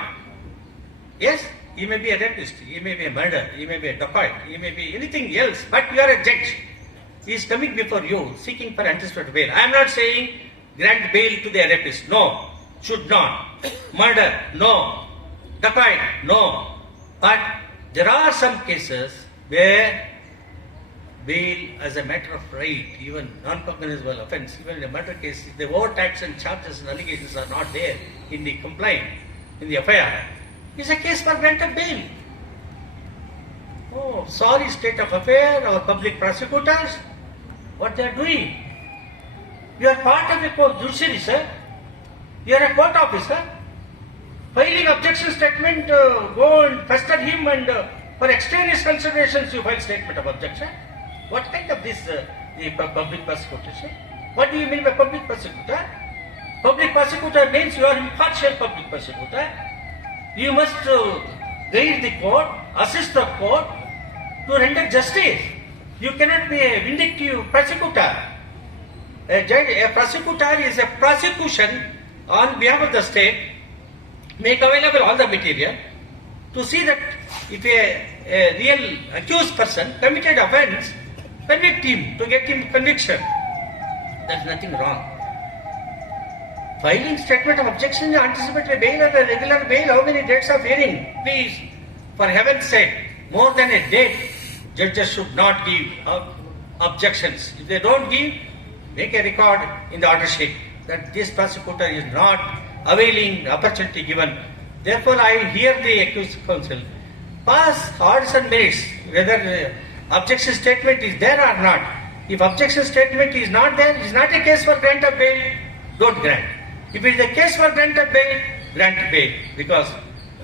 Yes, he may be a rapist, he may be a murderer, he may be a dacoit, he may be anything else, but you are a judge. He is coming before you, seeking for anticipatory bail. I am not saying grant bail to the rapist. No, should not. Murder, no. Dacoit, no. But there are some cases where bail as a matter of right, even non-cognizable offence, even in a murder case, if the overtax and charges and allegations are not there in the complaint, in the FIR, is a case for grant of bail. Oh, sorry state of affair, our public prosecutors, what they are doing. You are part of a court judiciary, sir. You are a court officer. Filing objection statement, go and pester him and for extraneous considerations you file statement of objection. What kind of this the public prosecutor? What do you mean by public prosecutor? Public prosecutor means you are impartial public prosecutor. You must guide the court, assist the court to render justice. You cannot be a vindictive prosecutor. A prosecutor is a prosecution on behalf of the state, make available all the material to see that if a real accused person committed offence, convict him, to get him conviction. There's nothing wrong. Filing statement of objection, anticipatory bail or a regular bail, how many dates of hearing? Please, for heaven's sake, more than a date, judges should not give objections. If they don't give, make a record in the order sheet that this prosecutor is not availing the opportunity given. Therefore, I hear the accused counsel pass odds and merits whether objection statement is there or not. If objection statement is not there, it is not a case for grant of bail, don't grant. If it is a case for grant of bail, grant bail. Because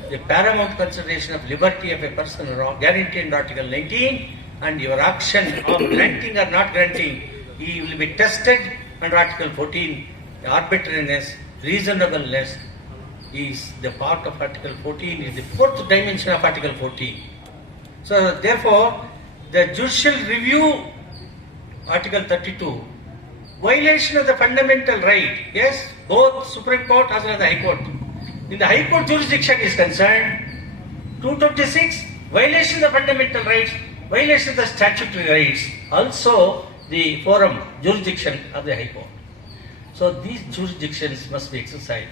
the paramount consideration of liberty of a person guaranteed in Article 19 and your action of granting or not granting, he will be tested under Article 14, the arbitrariness reasonableness is the part of Article 14, is the fourth dimension of Article 14. So therefore, the judicial review, Article 32, violation of the fundamental right, yes, both Supreme Court as well as the High Court. In the High Court jurisdiction is concerned, 226, violation of the fundamental rights, violation of the statutory rights, also the forum jurisdiction of the High Court. So these jurisdictions must be exercised.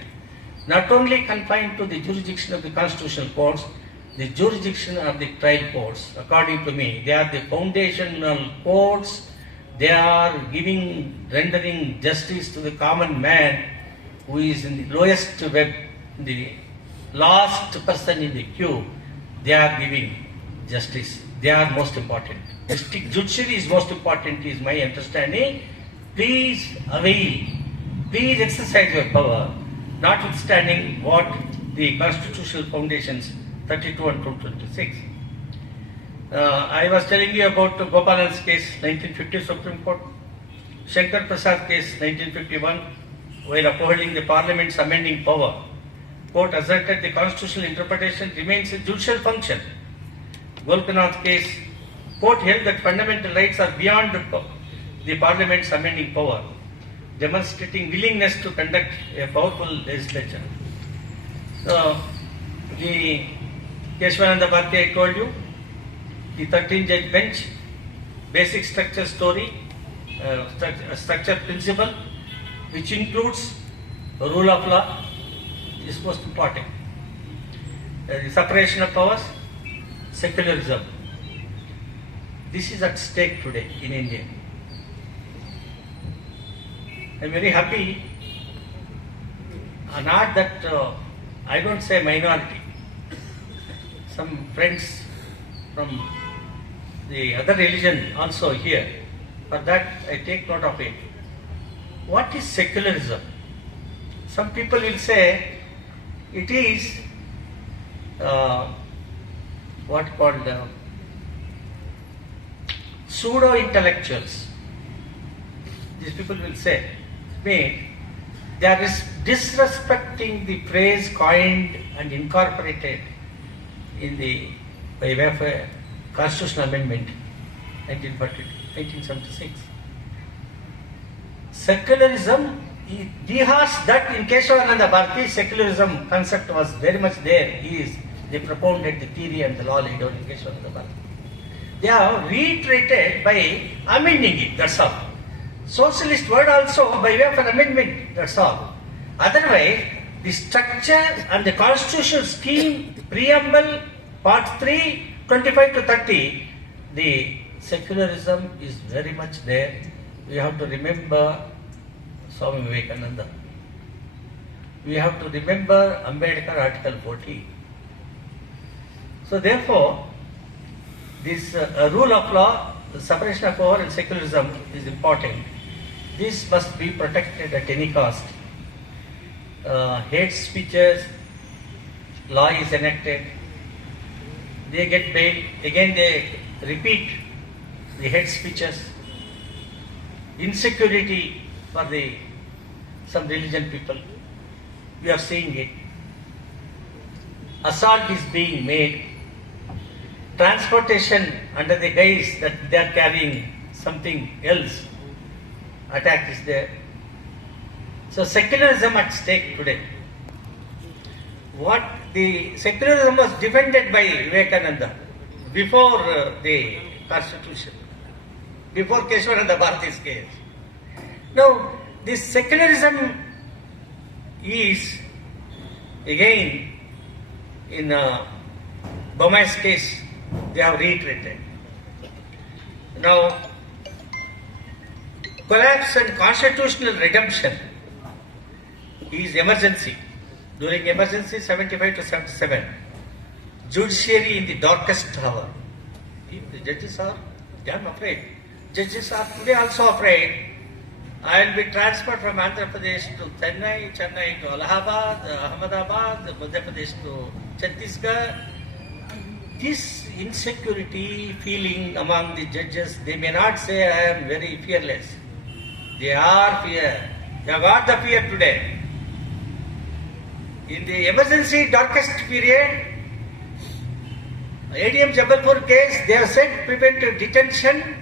Not only confined to the jurisdiction of the constitutional courts, the jurisdiction of the trial courts, according to me, they are the foundational courts. They are rendering justice to the common man who is in the lowest web, the last person in the queue. They are giving justice. They are most important. District judiciary is most important, is my understanding. Please avail, please exercise your power, notwithstanding what the constitutional foundations 32 and 226. I was telling you about Gopal's case, 1950 Supreme Court, Shankar Prasad case, 1951, while upholding the Parliament's amending power. Court asserted the constitutional interpretation remains a judicial function. Golkanath case, court held that fundamental rights are beyond the Parliament's amending power, demonstrating willingness to conduct a powerful legislature. So, the Keshavananda Bharti I told you, the 13-judge bench, basic structure story, structure principle, which includes rule of law, is most important. The separation of powers, secularism. This is at stake today in India. I am very happy, not that I don't say minority. Some friends from the other religion also here, for that I take note of it. What is secularism? Some people will say it is what called pseudo-intellectuals. These people will say, they are disrespecting the phrase coined and incorporated in the by way of a constitutional amendment 1976. Secularism, he has that in Keshavananda Bharti, secularism concept was very much there. They propounded the theory and the law laid out in Keshavananda Bharti. They have reiterated by amending it, that's all. Socialist word also by way of an amendment, that's all. Otherwise, the structure and the constitutional scheme, preamble, part 3, 25 to 30, the secularism is very much there. We have to remember Swami Vivekananda. We have to remember Ambedkar Article 40. So therefore, this rule of law, the separation of power and secularism is important. This must be protected at any cost. Hate speeches, law is enacted, they get bail, again they repeat the hate speeches, insecurity for some religion people. We are seeing it. Assault is being made. Transportation under the guise that they are carrying something else. Attack is there. So secularism at stake today. What the secularism was defended by Vivekananda before the constitution, before Keshavananda Bharti's case. Now, this secularism is again in Bomai's case, they have reiterated. Now, collapse and constitutional redemption is emergency. During emergency 75 to 77, judiciary in the darkest hour. The judges are damn afraid. Judges are today also afraid. I will be transferred from Andhra Pradesh to Chennai, Chennai to Allahabad, Ahmedabad, Madhya Pradesh to Chhattisgarh. This insecurity feeling among the judges, they may not say I am very fearless. They are fear. They have got the fear today. In the emergency darkest period, ADM Jabalpur case, they have said preventive detention,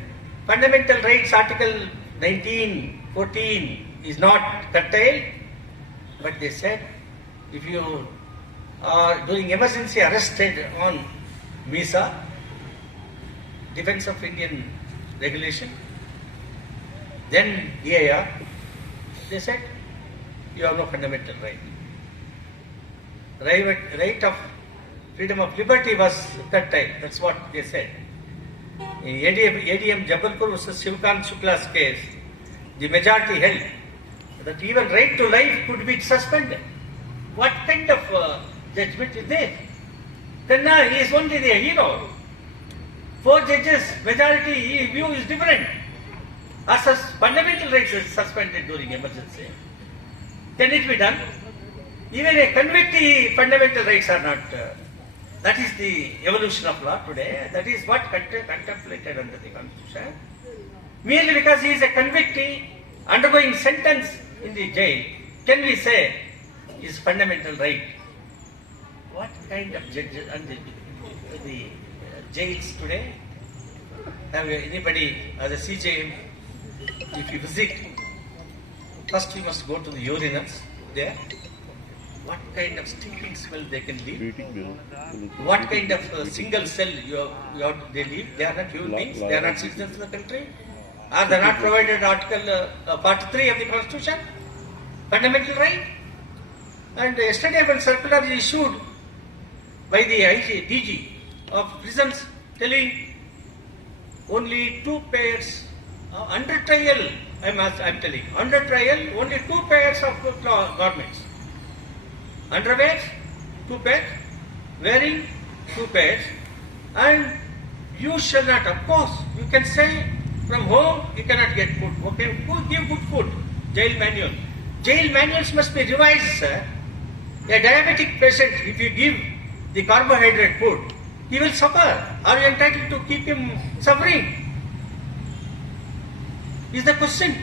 fundamental rights article 1914 is not curtailed, but they said if you are during emergency arrested on visa, defense of Indian regulation, then DIR, they said you have no fundamental right. Right of freedom of liberty was curtailed. That's what they said. In ADM Jabalpur versus Shivkant Shukla's case, the majority held that even right to life could be suspended. What kind of judgment is this? Khanna, he is only the hero. 4 judges, majority view is different. Fundamental rights are suspended during emergency. Can it be done? Even a convictee, fundamental rights are not. That is the evolution of law today. That is what contemplated under the Constitution. Merely because he is a convictee undergoing sentence in the jail, can we say his fundamental right? What kind of judges and the jails today? Have anybody as a CJM? If you visit, first you must go to the urinals there. What kind of stinking smell they can leave? What kind of single cell they leave? They are not human beings. They are not citizens of the country. Are they not provided Article Part 3 of the Constitution? Fundamental right. And yesterday when circular is issued by the DG of prisons telling only 2 pairs under trial, I'm telling, under trial only 2 pairs of garments. Underwear, 2 pairs, wearing 2 pairs, and you shall not, of course, you can say from home you cannot get food. Okay, who give good food? Jail manual. Jail manuals must be revised, sir. A diabetic patient, if you give the carbohydrate food, he will suffer. Are you entitled to keep him suffering? Is the question.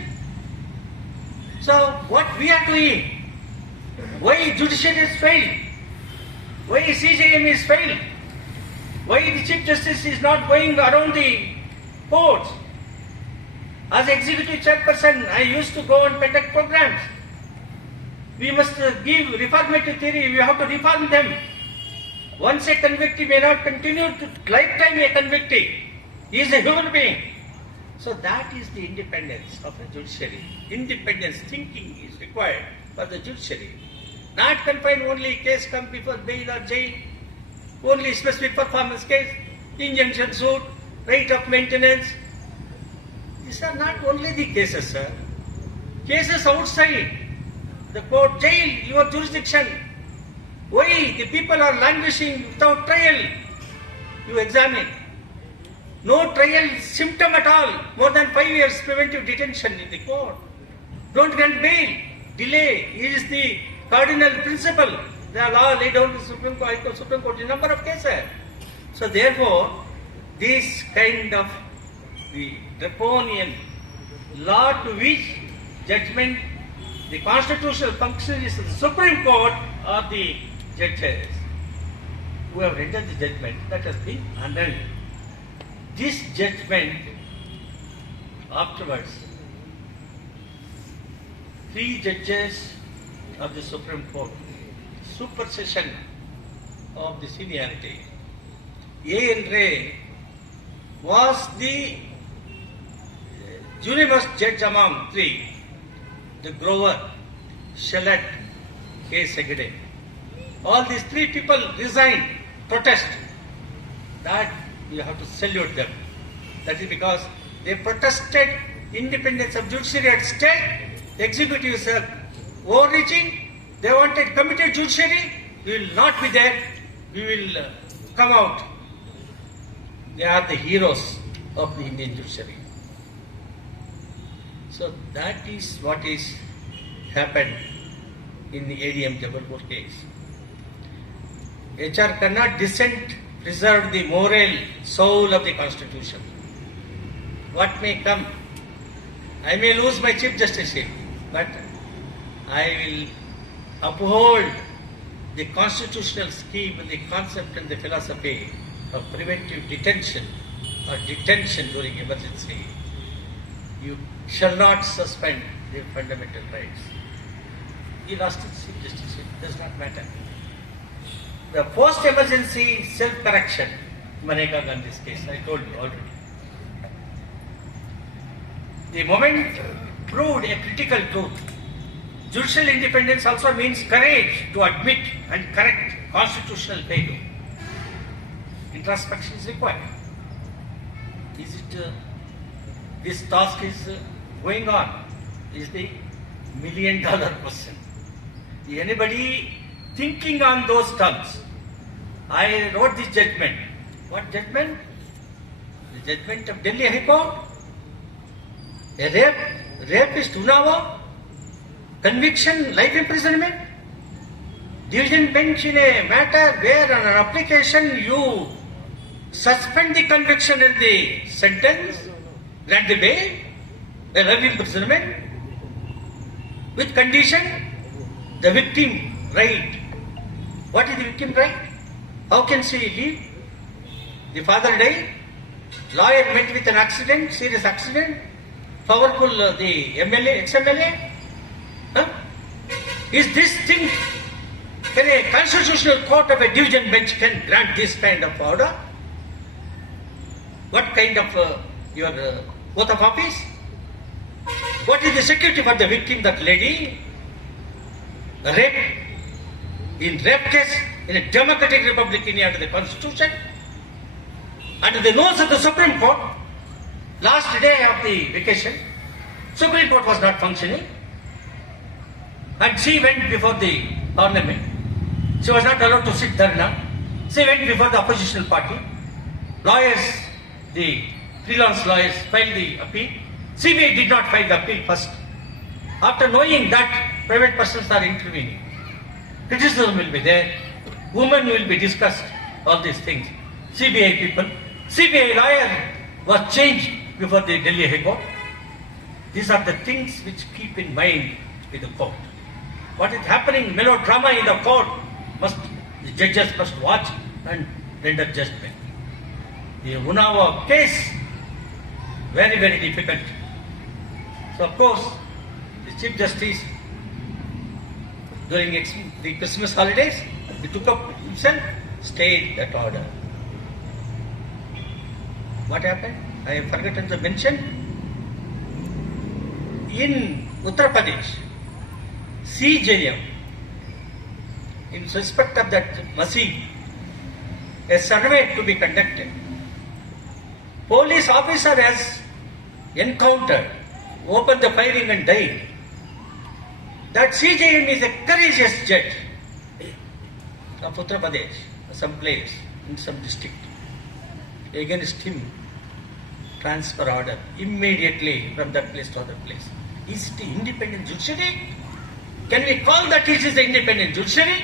So, what we are doing? Why judiciary is failed? Why CJM is failed? Why the Chief Justice is not going around the courts? As executive chairperson, I used to go and conduct programs. We must give reformative theory, we have to reform them. Once a convictee may not continue to lifetime a convictee. He is a human being. So that is the independence of the judiciary. Independence thinking is required for the judiciary. Not confined only case come before bail or jail, only specific performance case, injunction suit, right of maintenance. These are not only the cases, sir. Cases outside the court, jail, your jurisdiction. Why the people are languishing without trial? You examine. No trial symptom at all. More than 5 years preventive detention in the court. Don't grant bail. Delay is the cardinal principle. The law laid down the Supreme Court in a number of cases. So therefore, this kind of the draconian law to which judgment, the constitutional functionaries of the Supreme Court or the judges who have rendered the judgment that has been annulled. This judgment afterwards, 3 judges of the Supreme Court, supersession of the seniority. A. N. Ray was the juniormost judge among 3. The Grover, Shellett, K. Segede. All these 3 people resigned, protest. That you have to salute them. That is because they protested independence of judiciary at stake. Executives are overreaching. They wanted committed judiciary. We will not be there. We will come out. They are the heroes of the Indian judiciary. So that is what is happened in the ADM Jabalpur case. HR cannot dissent preserve the moral soul of the Constitution. What may come? I may lose my Chief Justiceship, but I will uphold the constitutional scheme and the concept and the philosophy of preventive detention or detention during emergency, you shall not suspend their fundamental rights. He lost his Chief Justice, it does not matter. The post-emergency self-correction, Maneka Gandhi's case, I told you already. The moment proved a critical truth. Judicial independence also means courage to admit and correct constitutional failure. Introspection is required. Is it this task is going on? Is the $1 million question. Is anybody thinking on those terms? I wrote this judgment. What judgment? The judgment of Delhi High Court. A rapist Unnao, conviction, life imprisonment. Division bench in a matter where on an application you suspend the conviction and the sentence, grant the bail, a life imprisonment, with condition, the victim right. What is the victim right? How can she live? The father died, lawyer met with an accident, serious accident, powerful the MLA, ex-MLA. Huh? Is this thing, can a constitutional court of a division bench can grant this kind of order? What kind of your oath of office? What is the security for the victim, that lady? Rape, in rape case, in a democratic republic India under the constitution, under the nose of the Supreme Court, last day of the vacation, Supreme Court was not functioning, and she went before the parliament. She was not allowed to sit there now. She went before the opposition party. Lawyers, the freelance lawyers, filed the appeal. CBI did not file the appeal first. After knowing that private persons are intervening, criticism will be there, women will be discussed, all these things. CBI people, CBI lawyer was changed before the Delhi High Court. These are the things which keep in mind with the court. What is happening, melodrama in the court, the judges must watch and render judgment. The Unnao case, very, very difficult. So of course, the Chief Justice, during the Christmas holidays, he took up himself, stayed that order. What happened? I have forgotten to mention. In Uttar Pradesh, CJM, in respect of that masjid, a survey to be conducted. Police officer has encountered, opened the firing and died. That CJM is a courageous judge of Uttar Pradesh, some place, in some district. Against him, transfer order immediately from that place to other place. Is it independent judiciary? Can we call that it is the independent judiciary?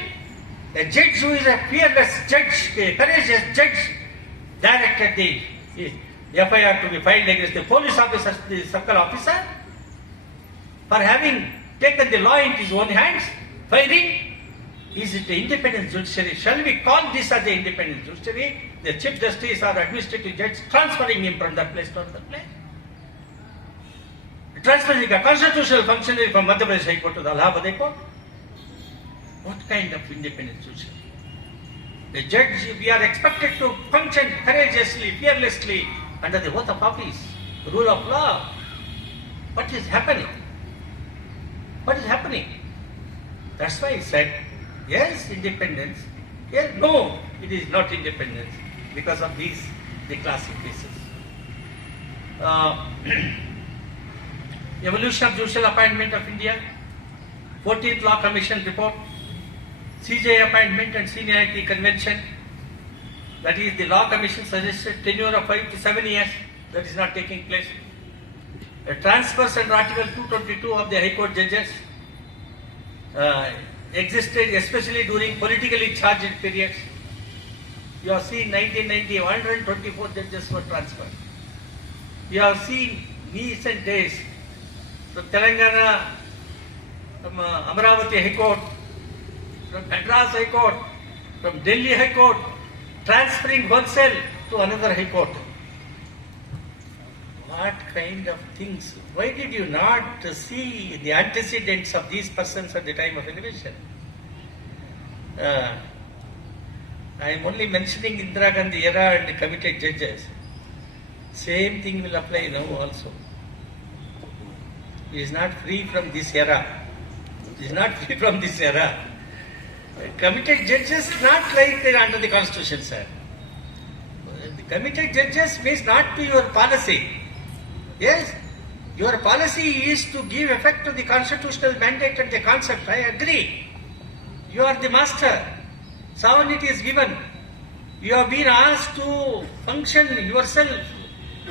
A judge who is a fearless judge, a courageous judge, directed the FIR to be filed against the police officer, the circle officer, for having taken the law into his own hands, firing. Is it the independent judiciary? Shall we call this as the independent judiciary? The Chief Justice or administrative judge transferring him from that place to another place? Transferring a constitutional functionary from Madhya Pradesh High Court to the Allahabad High Court? What kind of independent judiciary? The judge, we are expected to function courageously, fearlessly under the oath of office, the rule of law. What is happening? What is happening? That's why I said, yes, independence. Yes, no, it is not independence because of these, the classic cases. Evolution of Judicial Appointment of India, 14th Law Commission report, CJ appointment and seniority convention, that is the Law Commission suggested tenure of 5 to 7 years, that is not taking place. Transfers under Article 222 of the High Court judges existed especially during politically charged periods. You have seen 1990, 124 judges were transferred. You have seen recent days, the Telangana Amaravati High Court, from Madras High Court, from Delhi High Court, transferring wholesale to another High Court. What kind of things? Why did you not see the antecedents of these persons at the time of elevation? I am only mentioning Indira Gandhi era and the committed judges. Same thing will apply now also. He is not free from this era. He is not free from this era. Committed judges not like under the constitution, sir. The committed judges means not to your policy. Yes, your policy is to give effect to the constitutional mandate and the concept. I agree. You are the master. Sovereignty is given. You have been asked to function yourself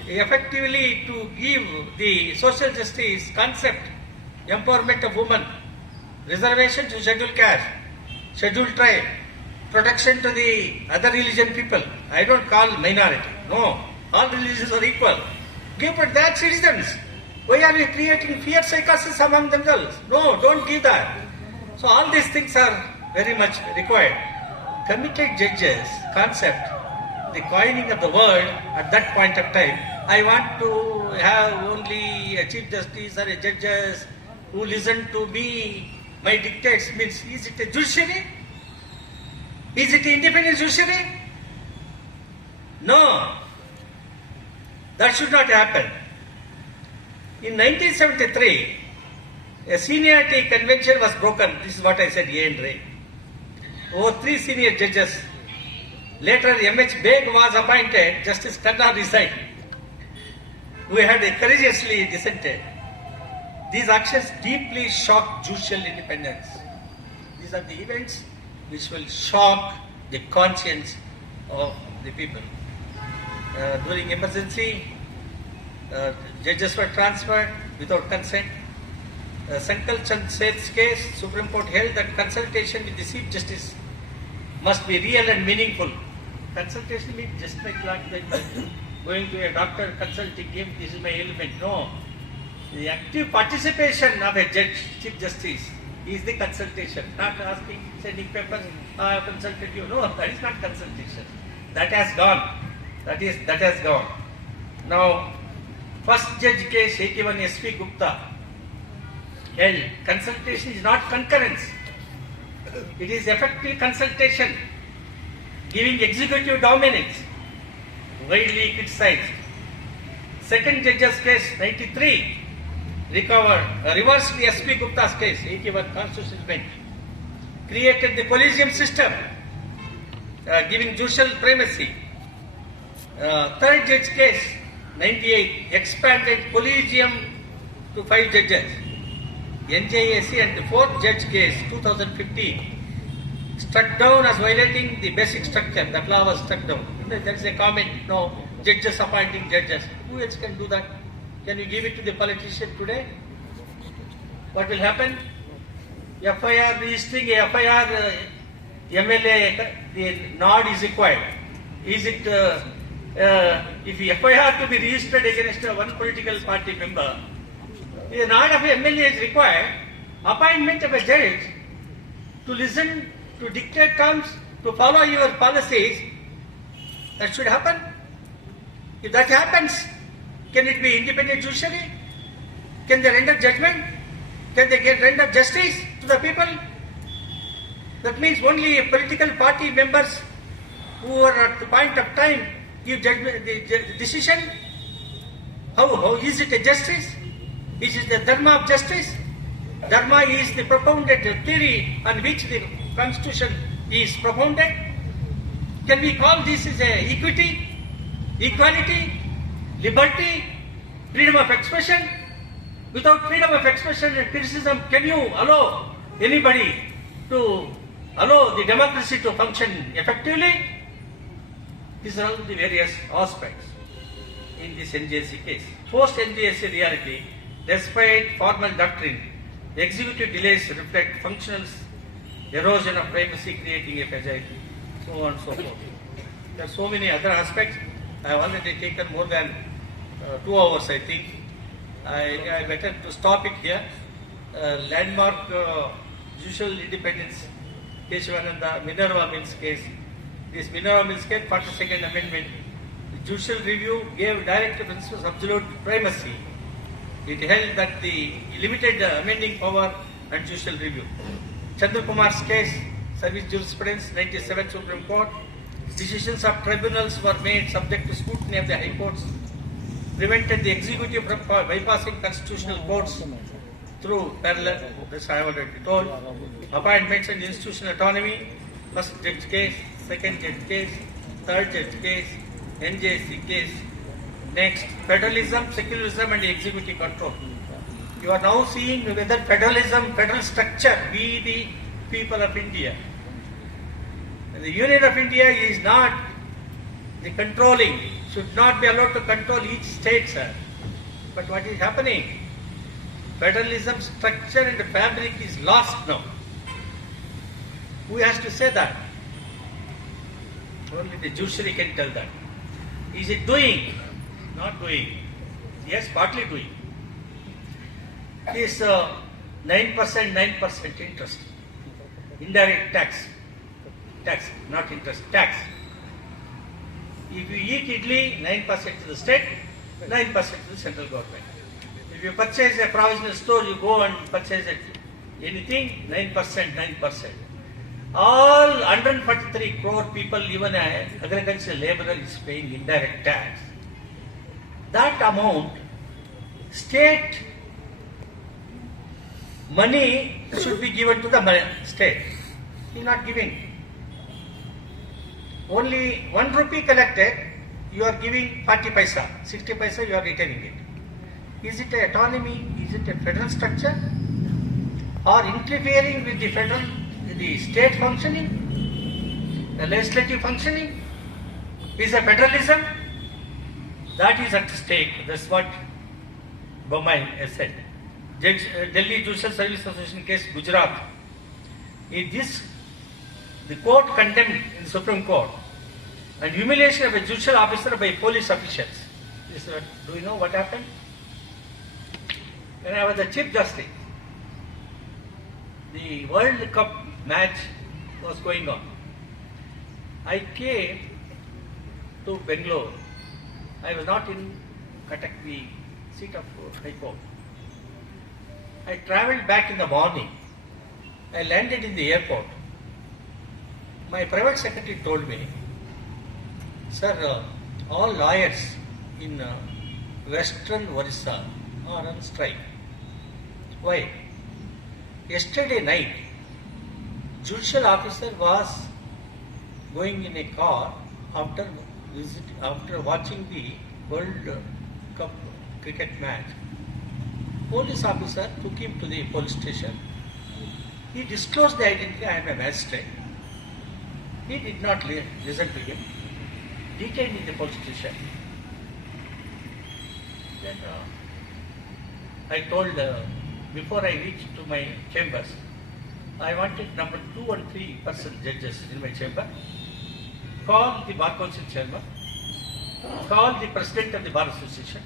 effectively to give the social justice concept, empowerment of women, reservation to scheduled caste, scheduled tribe, protection to the other religion people. I don't call minority. No, all religions are equal. Give to that citizens. Why are you creating fear psychosis among themselves? No, don't give that. So all these things are very much required. Committed judges concept, the coining of the word at that point of time, I want to have only a chief justice or a judges who listen to me, my dictates, means is it a judiciary? Is it an independent judiciary? No. That should not happen. In 1973, a seniority convention was broken. This is what I said, A and Ray. Over 3 senior judges. Later, M.H. Beg was appointed, Justice Khanna resigned. We had courageously dissented. These actions deeply shocked judicial independence. These are the events which will shock the conscience of the people. During emergency, judges were transferred without consent. Sankal Chand Seth's case, Supreme Court held that consultation with the Chief Justice must be real and meaningful. Consultation means just like going to a doctor, consulting him, this is my ailment. No. The active participation of a judge, Chief Justice, is the consultation. Not asking, sending papers, I have consulted you. No, that is not consultation. That has gone. That has gone. Now, first judge case, 81 S.P. Gupta. Held, consultation is not concurrence. It is effective consultation, giving executive dominance, widely criticized. Second judge's case, 93, reversed the S.P. Gupta's case, 81 Constitutional Bench, created the collegium system, giving judicial primacy. Third judge case, 98, expanded collegium to 5 judges. NJAC and the fourth judge case, 2015, struck down as violating the basic structure. That law was struck down. There is a comment, no, judges appointing judges. Who else can do that? Can you give it to the politician today? What will happen? FIR, registering a FIR, MLA, the nod is required. Is it, if FIR to be registered against one political party member, the nod of MLA is required, appointment of a judge to listen, to dictate terms, to follow your policies, that should happen. If that happens, can it be independent judiciary? Can they render judgment? Can they render justice to the people? That means only political party members who are at the point of time give judgment, the decision. How is it a justice? Is it the dharma of justice? Dharma is the propounded theory on which the constitution is propounded. Can we call this as equity, equality, liberty, freedom of expression? Without freedom of expression and criticism, can you allow anybody to allow the democracy to function effectively? These are all the various aspects in this NJC case. Post NJC reality, despite formal doctrine, the executive delays reflect functional erosion of privacy, creating a fragile, so on and so forth. There are so many other aspects. I have already taken more than 2 hours, I think. I better to stop it here. Landmark judicial independence Keshavananda, Minerva Mills case. This Minerva Mills case, 42nd Amendment. The judicial review gave direct principles of absolute primacy. It held that the limited amending power and judicial review. Chandrakumar's case, service jurisprudence, 97 Supreme Court. Decisions of tribunals were made subject to scrutiny of the High Courts. Prevented the executive from bypassing constitutional courts through parallel, this I already told. Appointments and institutional autonomy, first judge case, second judge case, third judge case, NJC case. Next, federalism, secularism and executive control. You are now seeing whether federalism, federal structure, we the people of India. The Union of India is not the controlling, should not be allowed to control each state, sir. But what is happening? Federalism structure and fabric is lost now. Who has to say that? Only the judiciary can tell that. Is it doing? Not doing. Yes, partly doing. This 9% interest. Indirect tax, not interest, tax. If you eat idli, 9% to the state, 9% to the central government. If you purchase a provisional store, you go and purchase anything, 9%. All 143 crore people, even an agricultural laborer is paying indirect tax. That amount, state money should be given to the state. He is not giving. Only 1 rupee collected, you are giving 40 paisa, 60 paisa you are retaining it. Is it an autonomy? Is it a federal structure? Or interfering with the state functioning? The legislative functioning? Is a federalism? That is at stake. That's what Bommai has said. Delhi Judicial Service Association case, Gujarat. In this, the court condemned in the Supreme Court and humiliation of a judicial officer by police officials. Do you know what happened? When I was the Chief Justice, the World Cup match was going on. I came to Bangalore. I was not in Cuttack, the seat of High Court. I travelled back in the morning. I landed in the airport. My private secretary told me, sir, all lawyers in Western Orissa are on strike. Why? Yesterday night, judicial officer was going in a car after watching the World Cup cricket match. Police officer took him to the police station. He disclosed the identity, I am a magistrate. He did not listen to him. Detained in the police station. Then I told, before I reached to my chambers, I wanted number 2 and 3 person judges in my chamber. Call the Bar Council chairman. Call the president of the Bar Association.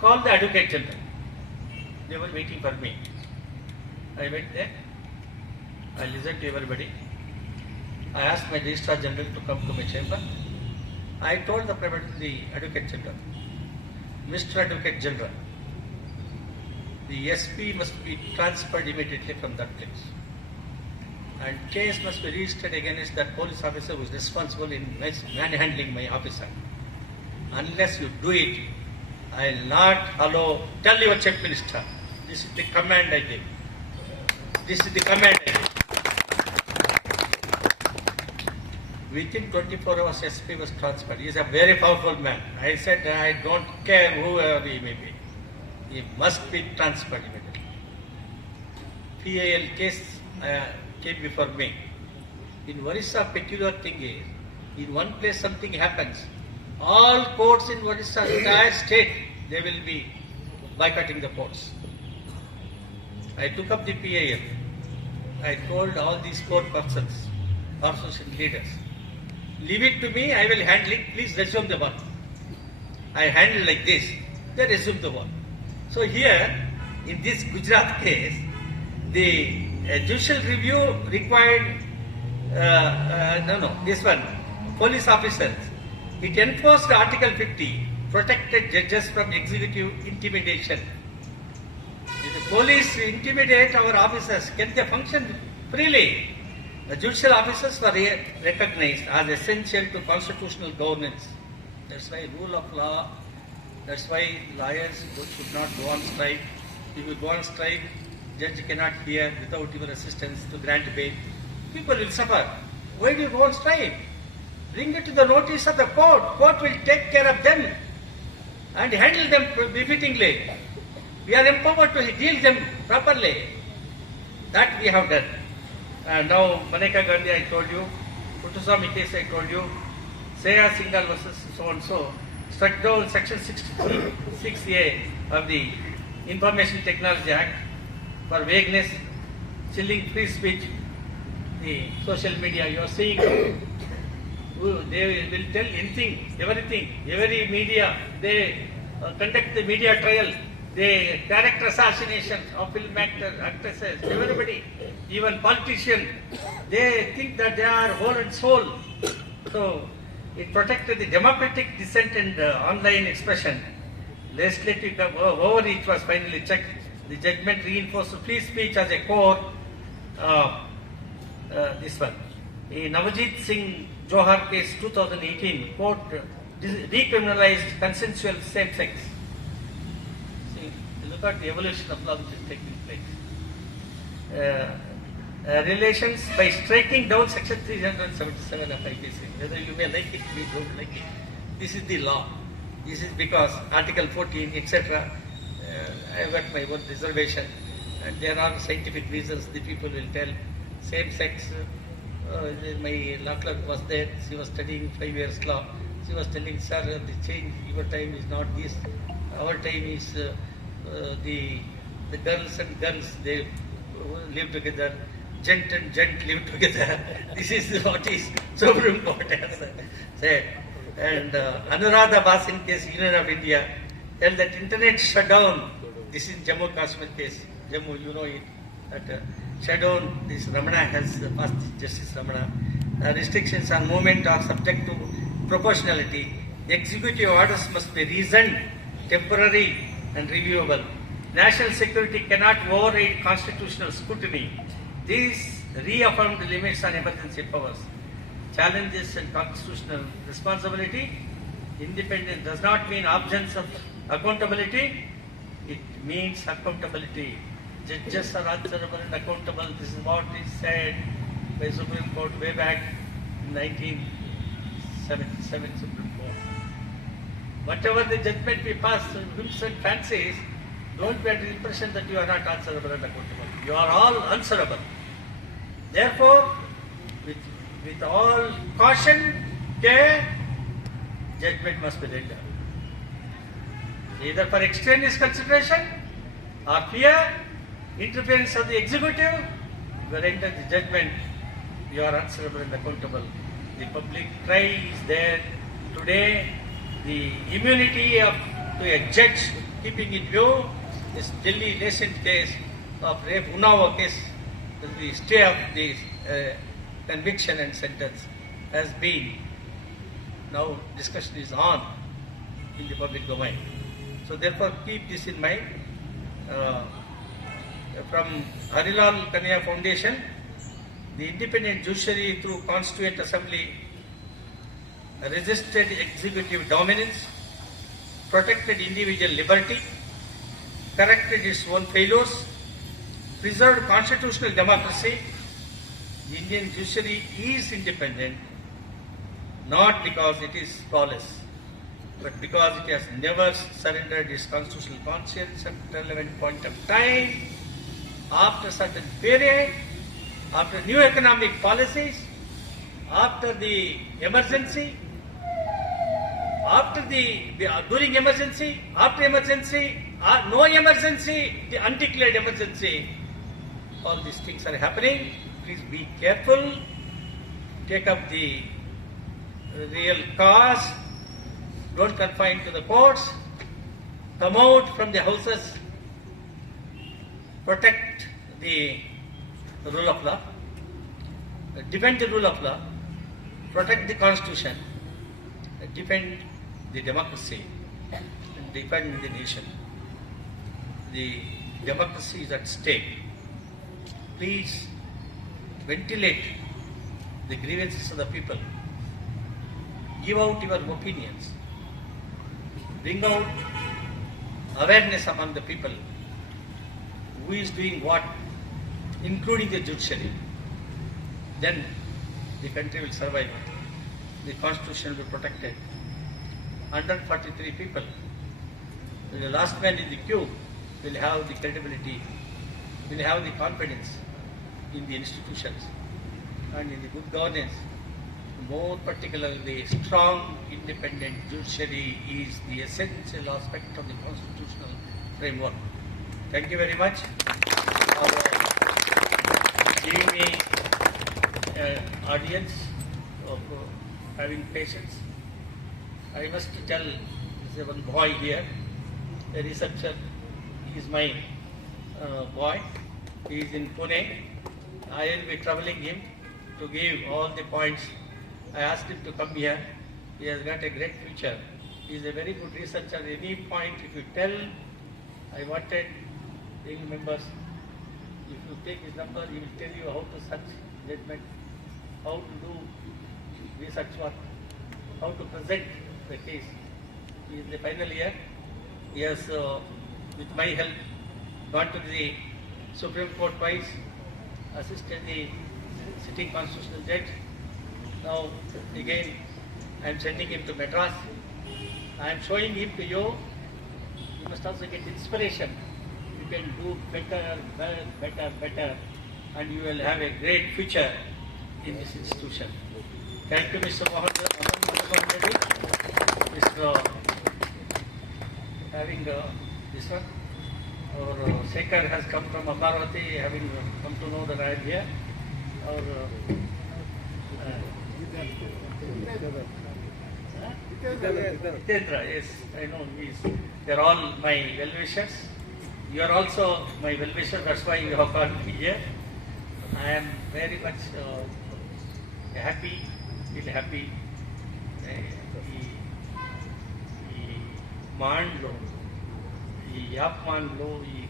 Call the Advocate General. They were waiting for me. I went there. I listened to everybody. I asked my Registrar General to come to my chamber. I told the Advocate General, Mr. Advocate General, the SP must be transferred immediately from that place. And case must be registered against that police officer who is responsible in manhandling my officer. Unless you do it, I will not allow. Tell your Chief Minister, this is the command I give. This is the command I give. Within 24 hours, SP was transferred. He is a very powerful man. I said, I don't care whoever he may be. He must be transferred immediately. PIL case came before me. In Orissa, peculiar thing is, in one place something happens, all courts in Orissa, entire state, they will be boycotting the courts. I took up the PIL. I told all these court persons, association leaders, leave it to me, I will handle it, please resume the work. I handle like this, they resume the work. So here, in this Gujarat case, the A judicial review required, this one, police officers. It enforced Article 50, protected judges from executive intimidation. If the police intimidate our officers, can they function freely? The judicial officers were recognized as essential to constitutional governance. That's why rule of law, that's why lawyers should not go on strike. If you go on strike, judge cannot hear without your assistance to grant bail. People will suffer. Why do you go on strike? Bring it to the notice of the court. Court will take care of them and handle them befittingly. We are empowered to deal them properly. That we have done. And now Maneka Gandhi, I told you, Puttaswamy case, I told you, Seya Singhal versus so and so, struck down section 66A of the Information Technology Act for vagueness, chilling free speech. The social media, you are seeing, they will tell anything, everything, every media, they conduct the media trial, they character assassination of film actors, actresses, everybody, even politicians, they think that they are whole and soul. So, it protected the democratic dissent and online expression. Legislative overreach was finally checked. The judgment reinforced free speech as a core. This one. In Navajit Singh Johar case 2018, court decriminalized consensual same-sex. See, look at the evolution of law which is taking place. Relations by striking down section 377 of IPC. Whether you may like it, we don't like it. This is the law. This is because Article 14, etc. I have got my own reservation, and there are scientific reasons the people will tell. Same sex, my law clerk was there, she was studying 5 years law. She was telling, sir, the change, your time is not this. Our time is the girls and girls, they live together. Gent and gent live together. This is what is Supreme Court has said. And Anuradha Basin case, Union of India, held that internet shutdown. This is Jammu Kashmir case. Jammu, you know it. That shutdown, this Ramana has passed, Justice Ramana. Restrictions on movement are subject to proportionality. Executive orders must be reasoned, temporary and reviewable. National security cannot override constitutional scrutiny. These reaffirmed the limits on emergency powers. Challenges and constitutional responsibility. Independence does not mean absence of accountability. It means accountability. Judges are answerable and accountable. This is what is said by Supreme Court way back in 1977 Supreme Court. Whatever the judgment we pass, whims and fancies, don't get the impression that you are not answerable and accountable. You are all answerable. Therefore, with all caution, care, judgment must be rendered. Either for extraneous consideration or fear, interference of the executive, you render the judgment, you are answerable and accountable. The public cry is there. Today, the immunity to a judge, keeping in view this Delhi recent case of rape, Unnao case, the stay of the conviction and sentence has been, now discussion is on in the public domain. So therefore keep this in mind. From Harilal Kanya Foundation, the independent judiciary through Constituent Assembly resisted executive dominance, protected individual liberty, corrected its own failures, preserved constitutional democracy. The Indian judiciary is independent not because it is flawless, but because it has never surrendered its constitutional conscience at relevant point of time, after certain period, after new economic policies, after the emergency, after during emergency, after emergency, no emergency, the undeclared emergency. All these things are happening. Please be careful. Take up the real cause. Don't confine to the courts. Come out from the houses. Protect the the rule of law, defend the rule of law, protect the constitution, defend the democracy, and defend the nation. The democracy is at stake. Please ventilate the grievances of the people. Give out your opinions. Bring out awareness among the people. Who is doing what, including the judiciary. Then the country will survive. The constitution will be protected. 143 people. The last man in the queue will have the credibility, will have the confidence in the institutions and in the good governance. More particularly, strong independent judiciary is the essential aspect of the constitutional framework. Thank you very much for giving me an audience of having patience. I must tell, there is one boy here, a researcher. He is my boy. He is in Pune. I will be troubling him to give all the points. I asked him to come here. He has got a great future. He is a very good researcher. Any point, if you tell, I wanted young members, if you take his number, he will tell you how to search judgment, how to do research work, how to present the case. He is in the final year. He has, with my help, gone to the Supreme Court twice, assisted the sitting constitutional judge. Now, again, I am sending him to Madras. I am showing him to you. You must also get inspiration. You can do better, better, and you will have a great future in this institution. Thank you, Mr. Mohan Reddy. Mr. Having this one. Our Sekhar has come from Amaravati, having come to know that I am here. Our Hitendra, yes, I know. They are all my well-wishers. You are also my well-wisher, that's why you have called me here. I am very much happy, feel happy. ఈ మాండ్లో ఈ యాప్మాన్లో ఈ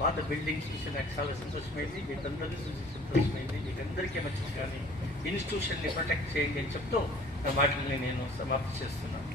పాత buildings చూసి నాకు చాలా సంతోషమైంది, మీకందరినీ చూసి సంతోషమైంది. మీకందరికీ మంచిది కానీ ఇన్స్టిట్యూషన్ని ప్రొటెక్ట్ చేయండి అని చెప్తూ నా మాటల్ని నేను సమాప్తి చేస్తున్నాను.